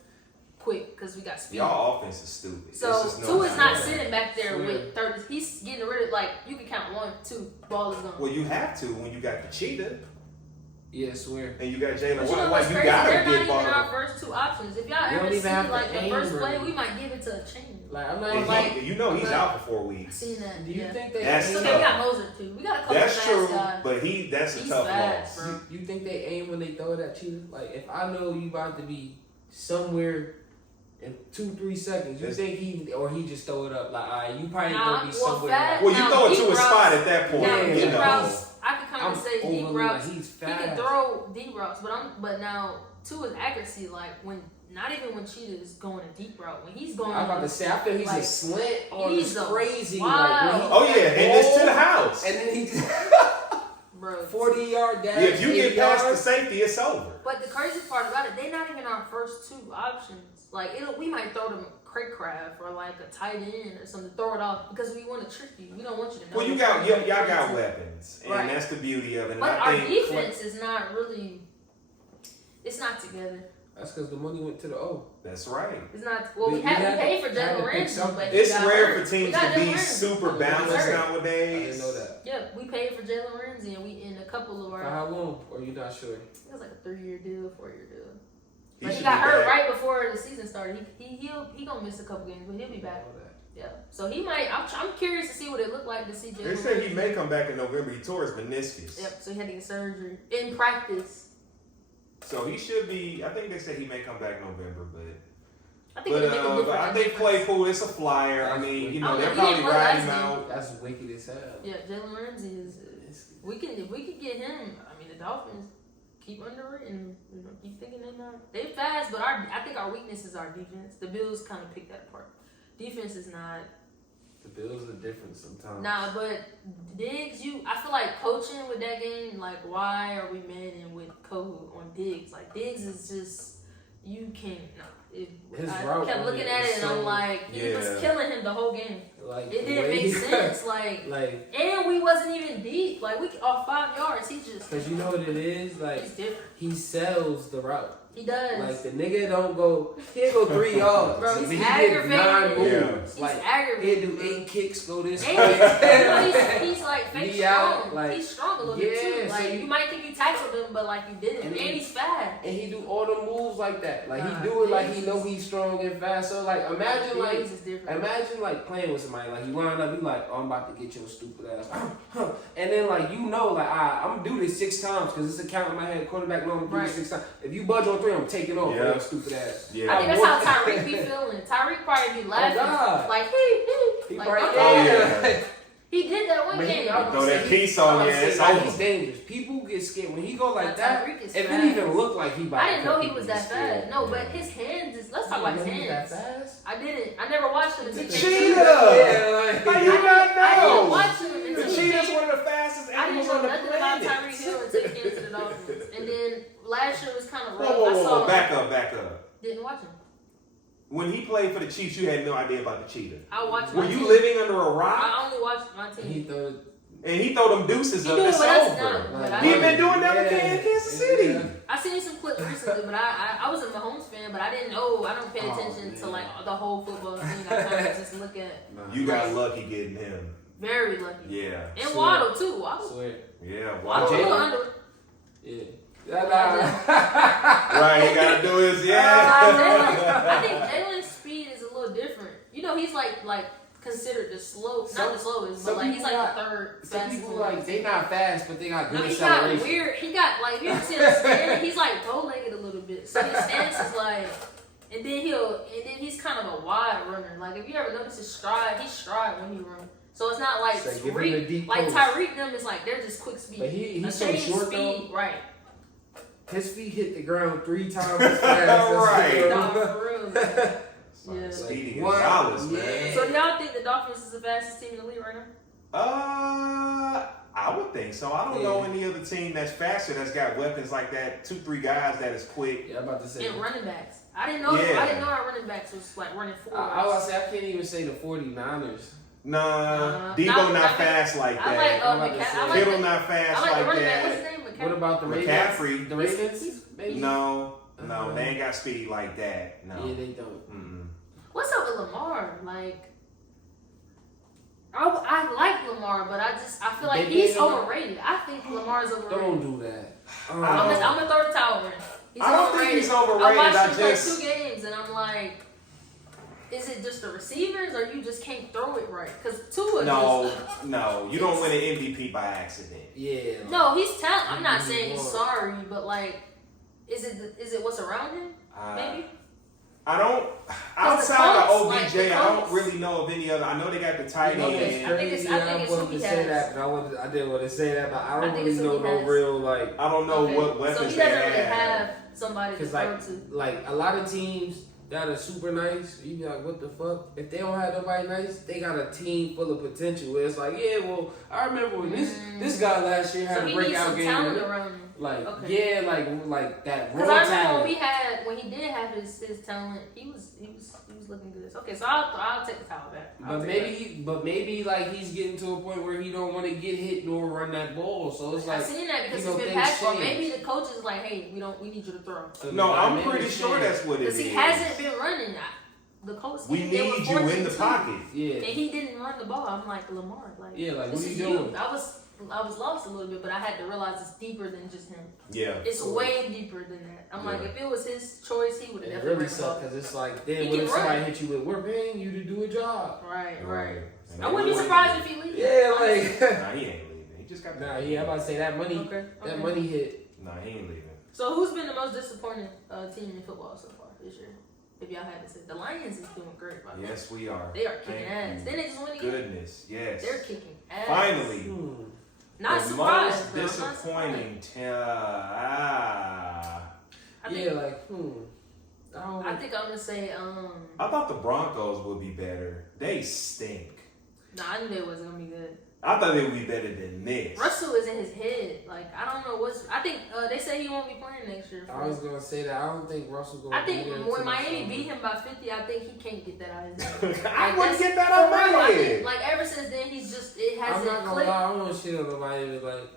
quick because we got speed. Y'all offense is stupid. So Tua is not sitting back there with 30. He's getting rid of, like, you can count 1, 2, ball is gone. Well, you have to when you got the cheetah. Yeah, I swear. And you got Jalen White. Like, you gotta They're not get even our first 2 options. If y'all ever see like the first play, we might give it to a chain. Like I'm not like he's out for 4 weeks. Seen that? Do you think they? That's so we got Moser too. We got a couple That's true, guys. but that's a tough fast, loss. You think they aim when they throw it at you? Like if I know you about to be somewhere in 2-3 seconds, you think he just throw it up like you probably gonna be somewhere. Well, you throw it to a spot at that point. Deep routes, I could kind of say deep routes. He's fast. He can throw deep routes, but now to his accuracy, like not even when Cheetah is going a deep route, when he's going. I'm about to say, I feel he's a slant or he's crazy. Wow. Like, and it's to the house, and then he just. Bro, 40-yard dash. If you get past the safety, it's over. But the crazy part about it, they're not even our first 2 options. Like we might throw them craft or like a tight end or something, throw it off because we want to trick you. We don't want you to know. Well, y'all got weapons, and right. that's the beauty of it. And but I our think defense is not really. It's not together. That's because the money went to the O. That's right. It's not. Well, we paid for Jalen Ramsey, but it's rare for teams to be super balanced I nowadays. didn't know that. Yeah, we paid for Jalen Ramsey, and we in a couple of our. For how long? Or you not sure? It was like a 3-year deal, 4-year deal. He But he should got be hurt back. right before the season started. He gonna miss a couple games, but he'll be back. Yeah. So he might. I'm curious to see what it looked like to see Jalen. They say he may come back in November. He tore his meniscus. Yep. So he had to get surgery in practice. So he should be. I think they say he may come back November, but. I think it'll make a difference. I think Claypool is a flyer. I mean, you know, they'll he probably didn't play ride last him game. out. That's wicked as hell. Yeah, Jalen Ramsey is. If we could get him. I mean, the Dolphins keep underrating. You know, keep thinking they fast, but I think our weakness is our defense. The Bills kind of pick that apart. Defense is not. The Bills are different sometimes. Nah, but Diggs, I feel like coaching with that game, like why are we manning with Kohu on Diggs? Like Diggs is just you can't. No, I kept looking at it and I'm like, he was killing him the whole game. Like it didn't make sense. Like, and we wasn't even deep. Like we off 5 yards. He just because you know what it is. Like he's different. He sells the route. He does. Like the nigga don't go. He'll go 3 yards. Bro, he's he aggravated. Get 9 moves. Yeah. He's like aggravated. he'll do 8 kicks. Go this And way. he's like fake Be out, strong. like, He's strong a little bit too. so Like you might think you tackled him, but like you didn't. And he's fast. And he do all the moves like that. Like he do it like he know he's strong and fast. So like imagine like playing with somebody. Like you line up, you like, oh, I'm about to get your stupid ass. And then like you know like I'm gonna do this 6 times because it's a count in my head. Quarterback know I'm gonna do this 6 times. If you budge on 3, I'm taking off. That stupid ass. Yeah. I think that's how Tyreek be feeling. Tyreek probably be laughing. God. Like, He like, probably he did that one But game. Throw that piece on there. It's like, over. he's dangerous. People get scared when he go like that. Tyreek is If fast. it even look like he about I didn't to know cut he people, was that he's scared. fast. No, but his hands is. Let's talk about his hands. That fast? I didn't. I never watched him until Cheetah. Yeah, How you not know? I didn't watch him The until he cheetah's came. one of the fastest I didn't animals know on the nothing about planet. Tyreek Hill until he came to the Dolphins. And then last year was kind of rough. Whoa. Back up. Didn't watch him. When he played for the Chiefs, you had no idea about the cheetah. I watched. Were my you team. living under a rock? I only watched my team. And he throw them deuces He up. do it It's with us over. now, but I He didn't. been doing that in Kansas City. Yeah. I seen some clips recently, but I was a Mahomes fan, but I didn't know. I don't pay attention to like the whole football scene. I kind of just look at. You got lucky getting him. Very lucky. Yeah. And Waddle too. Waddle. Swear. Yeah. Waddle a little under. Yeah. Right. He gotta do his I think Jalen's speed is a little different. You know, he's like considered the slow, not the slowest, but like he's like the third Some fastest. people like they not fast, but they got good No, he acceleration. got weird. He got like you ever see him stand? He's like bow-legged a little bit. So his stance is like, and then he's kind of a wide runner. Like if you ever notice his stride, he stride when he runs. So it's not like So give him a deep like post. Tyreek them is like they're just quick speed. But he's A so change short speed, right? His feet hit the ground 3 times as fast. Right. Nah, for real. Yeah. Speedy What? Gonzalez, man. Yeah. So y'all think the Dolphins is the fastest team in the league right now? I would think so. I don't know any other team that's faster that's got weapons like that. 2-3 guys that is quick. Yeah, I'm about to say. And running backs. I didn't know. Yeah. I didn't know our running backs was like running 4. I was say I can't even say the 49ers. Nah, Debo not not fast like I that. like Kittle not fast I like the like running back. What's that. his name? What about the Ravens? McCaffrey. The Ravens? Maybe? No, they ain't got speed like that. No. Yeah, they don't. Mm-mm. What's up with Lamar? Like, I like Lamar, but I feel like he's overrated. I think Lamar's overrated. Don't do that. I'm gonna throw the towel in. He's I don't overrated. think he's overrated. I watched I him play just 2 games, and I'm like, is it just the receivers, or you just can't throw it right? Because Tua no, you don't win an MVP by accident. Yeah. No, he's talented. I'm not saying he's sorry, but like, is it what's around him? Maybe. I don't. Outside of OBJ, I don't really know of any other. I know they got the tight end. I think it's wanted to say that, but I didn't want to say that, but I don't really know no real like. I don't know what weapons so he they doesn't really have. have somebody to Because throw to. like a lot of teams, that are super nice, you be like, what the fuck? If they don't have nobody nice, they got a team full of potential. Where it's like, yeah, well, I remember when this guy last year had a breakout game. Talent around him. Like, okay. yeah, like that raw Because I talent. remember when he did have his talent, he was looking good. Okay, so I'll take the towel back. But maybe like he's getting to a point where he don't want to get hit nor run that ball. So it's like, I've seen that because you know, he's been passed. Or maybe the coach is like, hey, we need you to throw. So no, I'm pretty sure that's what it is. Because he hasn't been running. The coach. We need you in the pocket. Yeah. And he didn't run the ball. I'm like, Lamar, like, yeah, like this what are is you doing? I was lost a little bit, but I had to realize it's deeper than just him. Yeah. It's way deeper than that. I'm like, if it was his choice, he would have definitely. It really sucks because it's like, then what if somebody hit you with, we're paying you to do a job? Right. I wouldn't be surprised if he leaves. Yeah, like. Nah, he ain't leaving. He just got. Nah, yeah, I'm about to say that money. Okay. That money hit. Nah, he ain't leaving. So who's been the most disappointing team in football so far this year? If y'all had to say, the Lions is doing great. By the way. Yes, we are. They are kicking ass. Then they just win again. Goodness, yes. They're kicking ass. Finally. Not the surprised. most disappointing. I think I'm gonna say. I thought the Broncos would be better. They stink. Nah, I knew they wasn't gonna be good. I thought they would be better than this. Russell is in his head. Like, I don't know what's. I think they say he won't be playing next year. I was gonna say that. I don't think Russell's gonna. I think when Miami beat him by 50, I think he can't get that out of his head. I wouldn't get that out of my head. Like ever since then, he's just it hasn't. I'm not gonna lie. I don't want shit on the Miami. Like,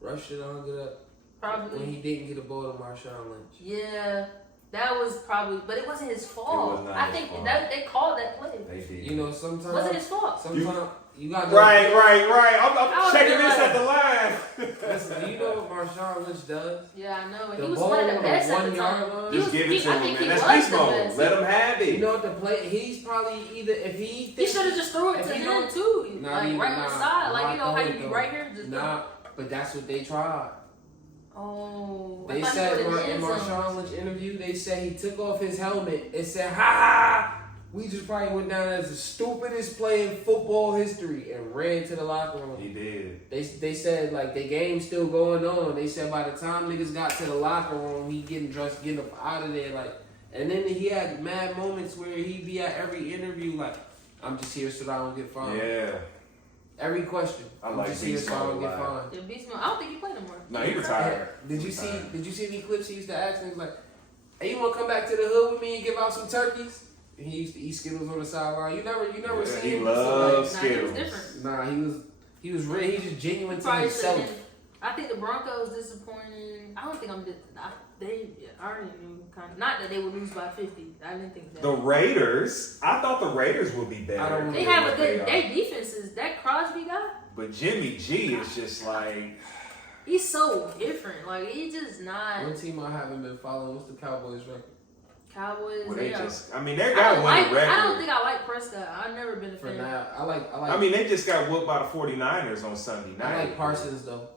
Russ should have hung it up. Probably when he didn't get a ball to Marshawn Lynch. Yeah. That was probably, but it wasn't his fault. I think that they called that play. They did. You know, sometimes wasn't his fault. Sometimes you got right. I'm checking this at the line. Listen, do you know what Marshawn Lynch does? Yeah, I know. And he was one of the best at the time. Just give it to him, man. That's beast mode. Let him have it. You know what the play? He's probably either if he should have just threw it to him too, like right on the side, like you know how you be right here. Just but that's what they tried. Oh, they said in Marshawn Lynch interview, they said he took off his helmet and said, "Ha! We just probably went down as the stupidest play in football history," and ran to the locker room. He did. They said like the game's still going on. They said by the time niggas got to the locker room, he getting dressed, getting up out of there, like. And then he had mad moments where he'd be at every interview like, "I'm just here so that I don't get fined." Yeah. Every question. I'm just here so I don't get fined. I don't think he played anymore. No, he retired. Did you see any clips he used to ask him? He was like, "Hey, you want to come back to the hood with me and give out some turkeys?" And he used to eat Skittles on the sideline. You never seen him. He loves Skittles. Skittles. Nah, he was different. Nah, he was really, he just genuine to himself. I think the Broncos disappointing. I don't think they already knew kind of, not that they would lose by 50. I didn't think that. The Raiders, I thought the Raiders would be better. They have a good. Their defense is that Crosby guy. But Jimmy G is just like. He's so different. Like he's just not. One team I haven't been following. What's the Cowboys record? Cowboys. Well, they just. I mean, they got one record. I don't think I like Prescott. I've never been a fan. For now, I like. I mean, they just got whooped by the 49ers on Sunday night. I like Parsons though.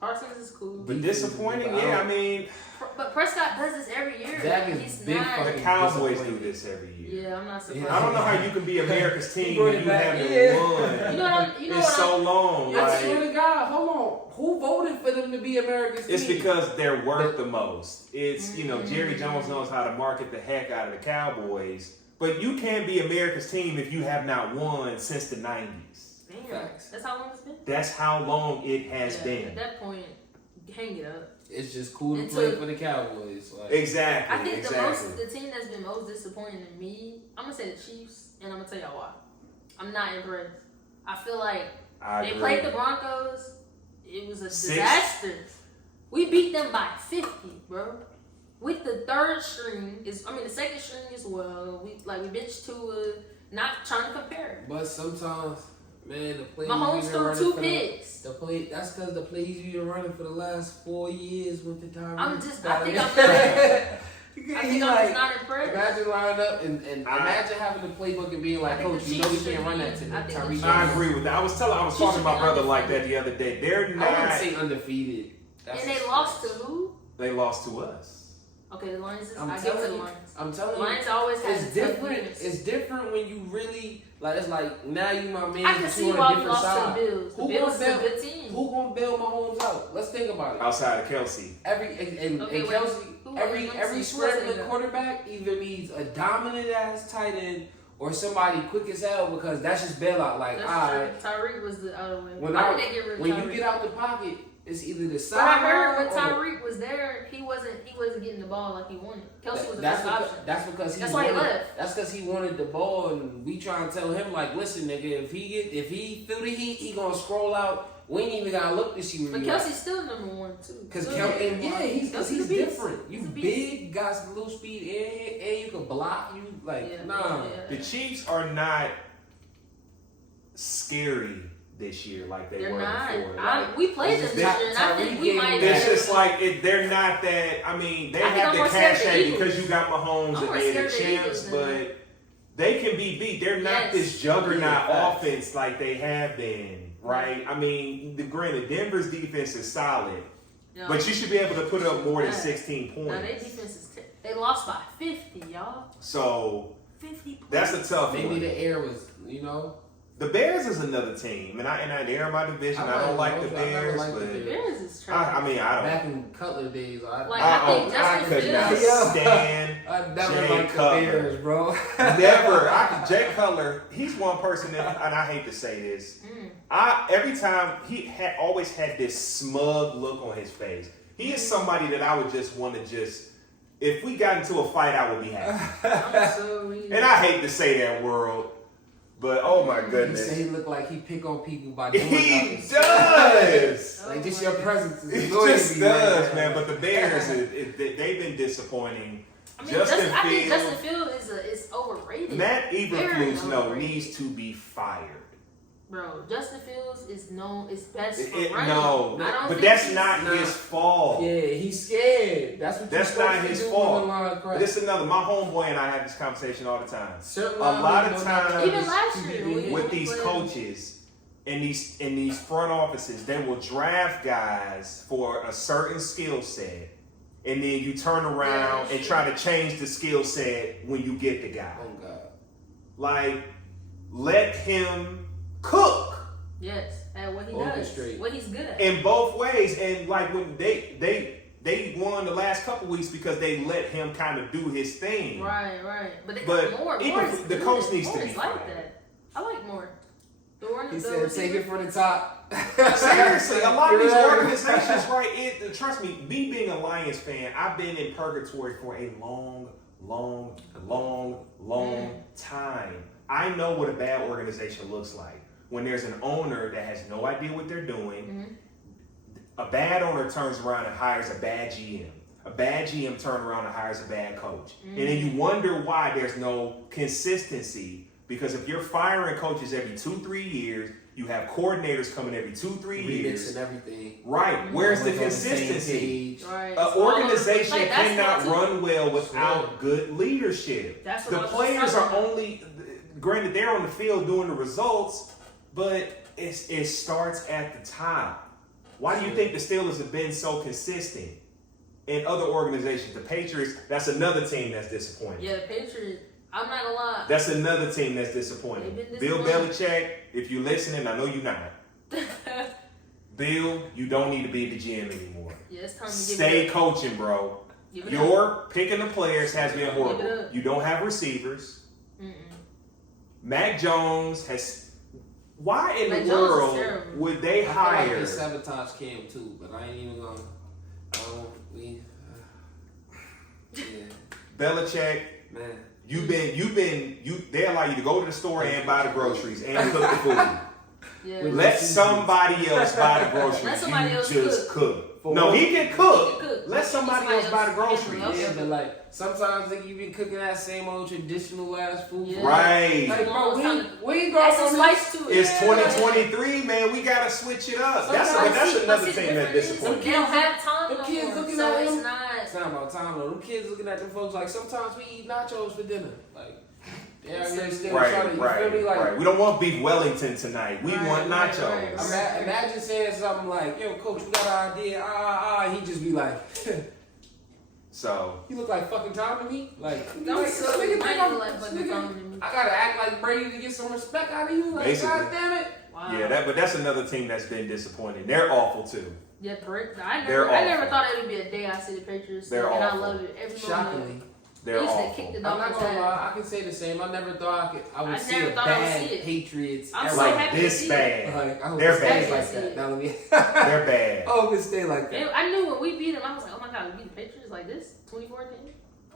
Parsons is cool. But disappointing, yeah. I mean. But Prescott does this every year. He's big. The Cowboys do this every year. Yeah, I'm not surprised. I don't know how you can be America's team when you haven't won. It's so long. I swear to God, hold on. Who voted for them to be America's team? It's because they're worth the most. It's, Jerry Jones knows how to market the heck out of the Cowboys. But you can't be America's team if you have not won since the 90s. Damn. Facts. That's how long it's been? That's how long it has been. At that point, hang it up. It's just cool to play for the Cowboys. Like. Exactly. I think the team that's been most disappointing to me, I'm going to say the Chiefs, and I'm going to tell y'all why. I'm not impressed. I feel like they played the Broncos. It was a disaster. We beat them by 50, bro. With the third string, the second string as well. We benched Tua, not trying to compare. But sometimes, man, the plays Mahomes threw 2 picks. That's because the plays you've been running for the last 4 years with the time. I think I'm just not impressed. Imagine lining up and imagine having the playbook and being like, "Coach, you know we can't run that today." I agree with that. I was talking to my brother like that the other day. They're not. I wouldn't say undefeated. And they lost to who? They lost to us. Okay, the Lions. I'm telling you, Lions always has it's different. It's different when you really like. It's like now you my man. I can see why we lost side. to the Bills. The Bills is a good team. Who gonna bail Mahomes out? Let's think about it. Outside of Kelsey. And Kelsey. Who Every scrambling quarterback either needs a dominant ass tight end or somebody quick as hell because that's just bailout. Like, that's true. Tyreek was the other way. Why did they get rid of Tyreek? When you get out the pocket, it's either the side. But I heard when Tyreek was there, he wasn't getting the ball like he wanted. Kelsey was the best option. That's because he left. That's because he wanted the ball, and we try and tell him like, listen, nigga, if he feel the heat, he gonna scroll out. We ain't even gotta look this year. But Kelsey's still number one too. Because he's different. You big, got some little speed, and you can block. You nah. The Chiefs are not scary this year like they were before. We played them this year, and I think we might. It's just like they're not that. I mean, they have the cachet because you got Mahomes and they're the champs, but they can be beat. They're not this juggernaut offense like they have been. Right? I mean, granted, Denver's defense is solid, but you should be able to put up more than 16 points. No, their defense is they lost by 50, y'all. So 50 points. That's a tough one. Maybe the air was, The Bears is another team, and they're in my division. I don't like the Bears, but the Bears is trash. I don't. Back in Cutler days, I could not stand I never Jay liked Cutler. the Bears, bro. Never. Jay Cutler. He's one person that, and I hate to say this. Every time he always had this smug look on his face. He is somebody that I would just want to if we got into a fight, I would be happy. And I hate to say that, world. But oh my goodness, he say he look like he pick on people by doing he does. Like just your presence is he just does, man. But the Bears, they've been disappointing. I think Justin Fields is overrated. Matt Eberflus needs to be fired. Bro, Justin Fields is best for running. No, but that's not his fault. Yeah, he's scared. That's not his fault. But it's another. My homeboy and I have this conversation all the time. A lot of times, even last year, with these coaches and these front offices, they will draft guys for a certain skill set, and then you turn around and try to change the skill set when you get the guy. Oh God! Like, let him cook. Yes, at what he does, what he's good at. In both ways, and like when they won the last couple weeks because they let him kind of do his thing. Right. But they got more. Even the coach needs to be like that. I like more. He said, "Take it from the top." Seriously, a lot of these organizations, right? Trust me, me being a Lions fan, I've been in purgatory for a long time. I know what a bad organization looks like. When there's an owner that has no idea what they're doing, a bad owner turns around and hires a bad GM. A bad GM turns around and hires a bad coach. And then you wonder why there's no consistency. Because if you're firing coaches every 2-3 years, you have coordinators coming every 2-3 years. And everything. Right. Where's the consistency? Right. An organization cannot run well without good leadership. The players are only, granted, they're on the field doing the results, but it starts at the top. Why do you think the Steelers have been so consistent? In other organizations, the Patriots, that's another team that's disappointing. Yeah, the Patriots, I'm not gonna lie. That's another team that's disappointing. Bill Belichick, if you're listening, I know you're not. Bill, you don't need to be the GM anymore. Yeah, it's time to stay coaching, bro. Your picking the players has been horrible. You don't have receivers. Mac Jones has. Why in the world would they hire? I like sabotage Cam too, but I ain't even gonna. Belichick, man, they allow you to go to the store and buy the groceries and cook the food. Yeah. Let somebody else buy the groceries. Let somebody else cook. No, he can cook. Let somebody else buy the groceries. Yeah, but like sometimes they you be cooking that same old traditional ass food. Yeah. Right. Like, bro, we go from slice to it. It's 2023, man. We gotta switch it up. That's another thing that disappoints. They don't have time. Them kids looking so at them. It's not about time though. Them kids looking at them folks like sometimes we eat nachos for dinner. Like. Right. We don't want beef Wellington tonight. We want nachos. Right. Imagine saying something like, "Yo, coach, we got an idea." He just be like, "So you look like fucking Tom to me." Like, I gotta act like Brady to get some respect out of you. Like, God damn it. Wow. Yeah, but that's another team that's been disappointing. They're awful too. Yeah, correct. I They're never awful. thought it would be a day I see the Patriots. They're and awful. I love it. Every Shockingly. They're they used to awful. kick the I'm not Dolphins' gonna ass. lie, I can say the same. I never thought I would see never a thought I would bad see it. Patriots. I'm ever. so Like happy to this see bad. Like, I hope They're it stays bad. like that. Now let me. They're bad. I hope it stay like that. And I knew when we beat them, I was like, oh my god, we beat the Patriots like this, 2014.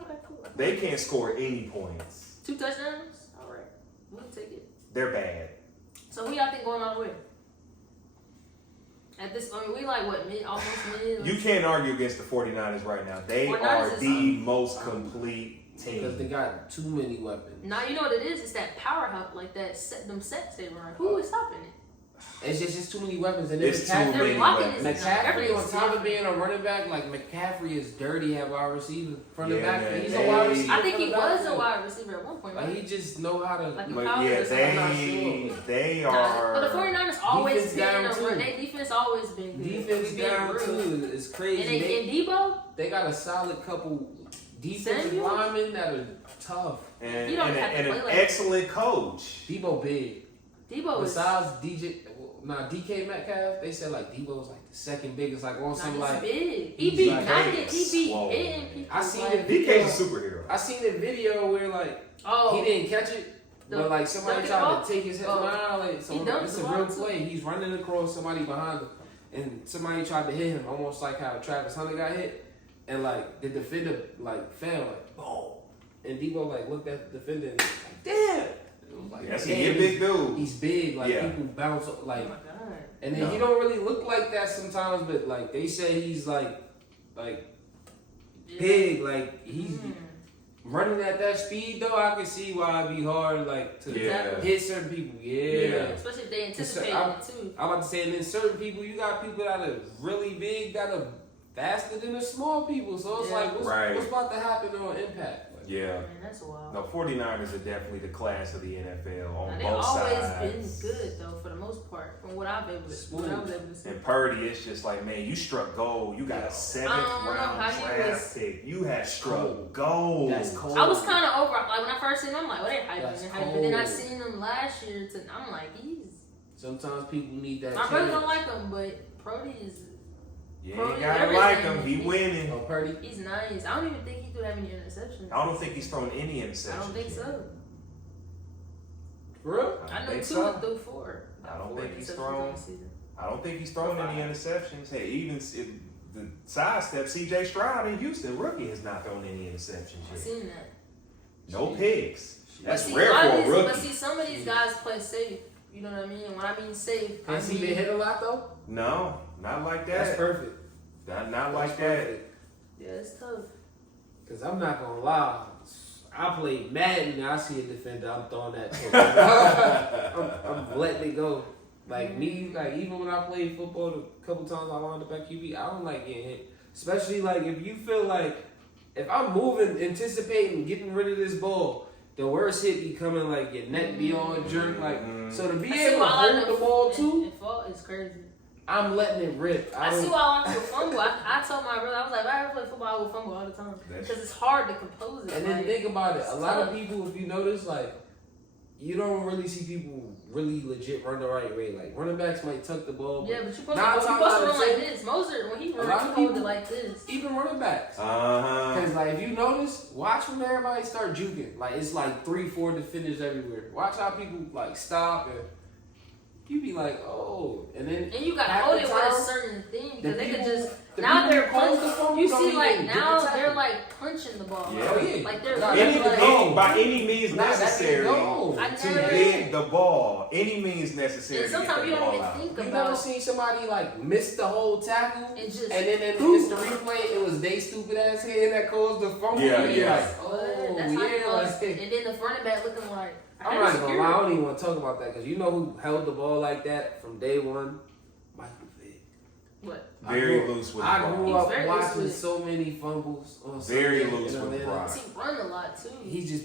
Okay, cool. They can't score any points. 2 touchdowns. All right, we'll take it. They're bad. So who y'all think going all the way? At this point, we like what almost mid. You can't argue against the 49ers right now. They 49ers are is the most complete Because they team. got too many weapons. Now you know what it is. It's that powerhouse, like that them sets they run. Who is stopping it? It's just too many weapons. And It's too McCaffrey, many blocking weapons. is- McCaffrey everything's on top of different. being a running back, like McCaffrey is dirty at wide receiver. From the Yeah, back, man, he's they- a wide receiver. I think from he the was a backfield. wide receiver at one point. Like Right? he just know how to. Like a But power yeah, or something. I'm not sure. they But are. the 49ers always Defense been down, a too. run. Their defense always been good. Defense We being down real. too. It's crazy. And Debo, They got a solid couple defensive Samuel? linemen that are tough. and, You don't and, have to and play an like- excellent coach. Debo big. Debo is. Besides DK Metcalf, they said like Debo's like the second biggest. Like on some He's like big. He he's beat like- Nugget. He beat Whoa. hitting people. I seen like, it. DK's a superhero. I seen the video where like Oh, he didn't catch it, but like somebody duck it tried off? to take his head. Oh. Nah, like dunked it's the a ball, real too. play. He's running across somebody behind him, and somebody tried to hit him, almost like how Travis Hunter got hit, and like the defender like fell like boom, and Debo like looked at the defender and was like damn. It was like, Yes, damn, he a big dude. He's big. Like Yeah. people bounce oh like. my god. And then No. he don't really look like that sometimes, but like they say he's like Yeah. big, like he's Mm. running at that speed though. I can see why it'd be hard like to Yeah. hit certain people. Yeah. Yeah. Especially if they anticipate I'm- it too. I'm about to say, and then certain people, you got people that are really big, that are faster than the small people. So it's Yeah. like, Right. what's about to happen on impact? Like, Yeah. Man, that's wild. No, 49ers are definitely the class of the NFL Now, on they've both always sides. been good though, for the most part, from what I was able to see. And Purdy, it's just like, man, you struck gold. You got a 7th I don't know round how he draft was- pick. You had struck Cold. gold. That's cold. I was kind of over. Like when I first seen him, I'm like, "What they hyping?" That's And hyping. But then I cold. seen him last year. I'm like, he's. Sometimes people need that. My brother chance. don't like him, but Brody is. You Bro, ain't gotta everything. like him. He winning. Oh, Purdy. He's nice. I don't even think he threw that many interceptions. I don't think he's thrown any interceptions. I don't think so. For real? I know think 2 so. through 4. I don't Four think he's interceptions thrown- on the season. I don't think he's thrown any interceptions. Hey, even the sidestep CJ Stroud in Houston, rookie, has not thrown any interceptions I yet. seen that. No picks. That's But see, rare a lot for of a these- rookie. But see, some of these guys play safe. You know what I mean? And when I mean safe, I Has he been mean, hit a lot though? No, not like That's that. perfect. Not like that. yeah, it's tough. Cause I'm not gonna lie, I play Madden. I see a defender, I'm throwing that. To I'm letting it go. Like me, like even when I played football, the couple times I lined up at QB, I don't like getting hit. Especially like if you feel like if I'm moving, anticipating, getting rid of this ball, the worst hit be coming like your neck be all jerk. Like so to be I see able to why a lot hold of the ball too, and fall is crazy. I'm letting it rip. I see don't- why a lot of people fumble. I told my brother, I was like, if I ever play football, I will fumble all the time. That's- Because it's hard to compose it. And then like, think about it. A lot of tough. people, if you notice, like you don't really see people really legit run the right way. Like running backs might tuck the ball. Yeah, but you're supposed Nine to, you're times supposed out to of run like 10, this. Moser, when he a lot runs, of he hold it people- like this. even running backs. Uh-huh. Because like if you notice, watch when everybody start juking. Like it's like 3-4 defenders everywhere. Watch how people like stop and you be like, oh, and then And you got to half hold the it with a time, certain thing the because they could people- just. the Now people they're who hold the punching. phone You don't see, even like get now the tackle. they're like punching the ball. Yeah. Oh, yeah. Like they're Nah, literally that like. nigga By any means Nah, that necessary nigga I to never- get the ball. Any means necessary And to get sometimes the you don't ball even out. think You never about. seen somebody like miss the whole tackle And just. and then it's the replay, it was they stupid ass hand that caused the fumble. Yeah, And you're yeah. like, oh, That's how you yeah. know. Like, And then the running back looking like. I'm not gonna lie, I don't even want to talk about that because you know who held the ball like that from day one? Michael Vick. What? Very loose with the I ball. grew He's up very loose watching with it. so many fumbles on Very Sunday loose in with the Atlanta. rock. He run a lot too.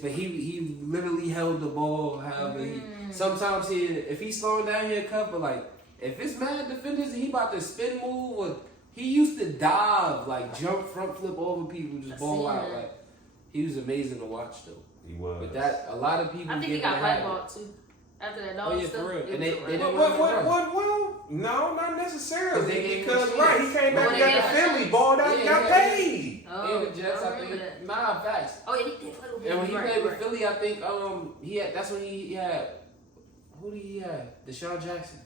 But he literally held the ball. However, sometimes if he's slowing down here, cut. But like if it's mad defenders, he about to spin move or he used to dive, like jump, front flip over people, just I ball seen out. that. Like he was amazing to watch though. He was. But that a lot of people. I think he give got him a hat. blackballed too. After that dog stuff. for real. And it they was don't Well, no, not necessarily. Because, he came back and got the Philly, balled out, and got paid. And the Jets, I think. Nah, facts. Oh, yeah, he did play with Philly. And when he played with Philly, I think that's when he had, who did he have? Deshaun Jackson.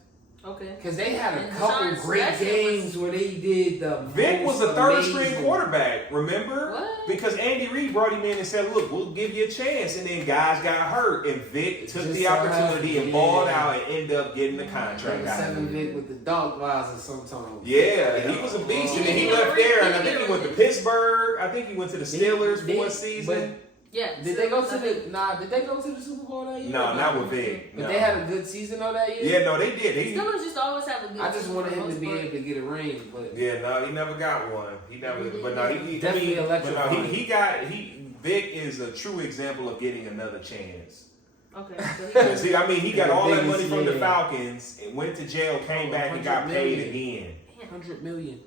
Okay. Because they had a And couple Deshaun great Jackson games where they did the Vic was the third string quarterback, remember? What? Because Andy Reid brought him in and said, look, we'll give you a chance. And then guys got hurt, and Vic took Just the so opportunity and happened, balled out and ended up getting the contract. Like 7 Vic with the dog visor sometimes. Yeah, he was a beast. And then he left there, and I think he went to Pittsburgh. I think he went to the Steelers for a season. Yeah. Did they go to the Super Bowl that year? No, not with Vic. But they had a good season though that year? Yeah, no, they did. Steelers just always have a good I just season wanted for the him to most be part. able to get a ring, but Yeah, no, he never got one. He never, but no, he Definitely electrifying. Vic is a true example of getting another chance. Okay. Because he got all that money from the yeah. Falcons, and went to jail, came back, and got paid again. $100 million.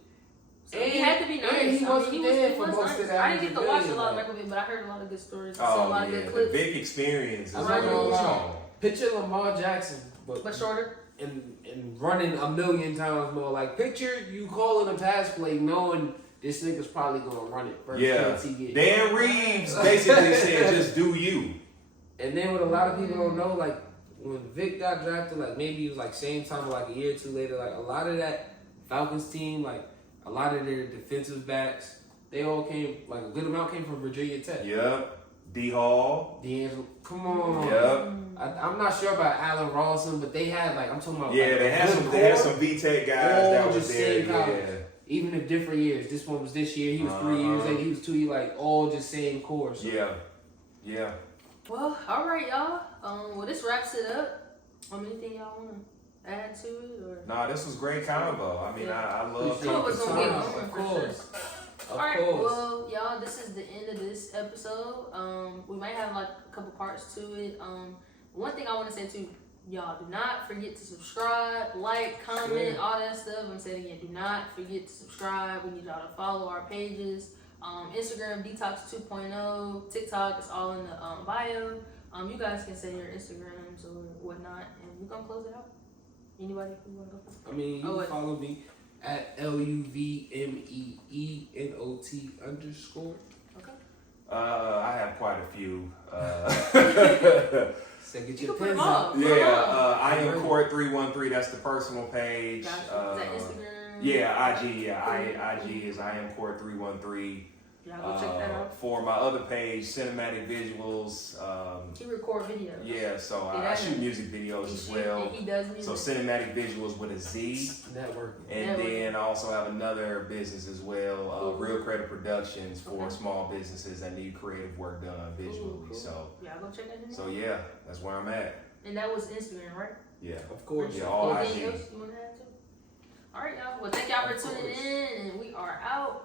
So he had to be nice. And he wasn't there he for was most nice. of that. I didn't get to watch a lot of like, Michael Vick, but I heard a lot of good stories. I saw a lot of good The clips. big experience. I'm not gonna lie. Picture Lamar Jackson, But shorter. and running a million times more. Like picture you calling a pass play, knowing this nigga's probably gonna run it first chance he gets. Dan Reeves basically said, "Just do you." And then what a lot of people don't know, like when Vic got drafted, like maybe it was like same time, like a year or two later, like a lot of that Falcons team, like a lot of their defensive backs, they all came, like a good amount came from Virginia Tech. Yep. D Hall. D'Angelo, come on. Yep. I'm not sure about Allen Rawson, but they had I'm talking about. Yeah, like, they had some VTech guys that was there. Yeah. Even if different years. This one was this year. He was 3 years later. He was 2 years. Like all just same course. So. Yeah. Well, all right, y'all. Well, this wraps it up. Anything y'all want to add to it, or? Nah, this was great combo. I mean, I love It was gonna get going, Of for course. sure. Of Alright, course. well, y'all, this is the end of this episode. We might have like a couple parts to it. One thing I want to say to y'all, do not forget to subscribe, like, comment, all that stuff. I'm saying again, do not forget to subscribe. We need y'all to follow our pages. Instagram, Detox2.0, TikTok, it's all in the bio. You guys can say your Instagrams or whatnot, and we're gonna close it out. Anybody who wanna go first? I mean, you can follow me at LUVMEENOT_. Okay. I have quite a few. So get You your can put them pins all. out. I am Court313. That's the personal page. Gotcha. Is that Instagram? Yeah, IG. Yeah, IG is I am Court313. Y'all go check that out. For my other page, Cinematic Visuals. He record videos. Yeah, so I shoot music videos as well. And he does music. So Cinematic Visuals with a Z. Network. And then I also have another business as well, Real Credit Productions for small businesses that need creative work done visually. Cool. So y'all go check that out. So yeah, that's where I'm at. And that was Instagram, right? Yeah. Of course. Yeah, all Anything IG. else you want to add to? All right, y'all. Well, thank y'all for tuning in, and we are out.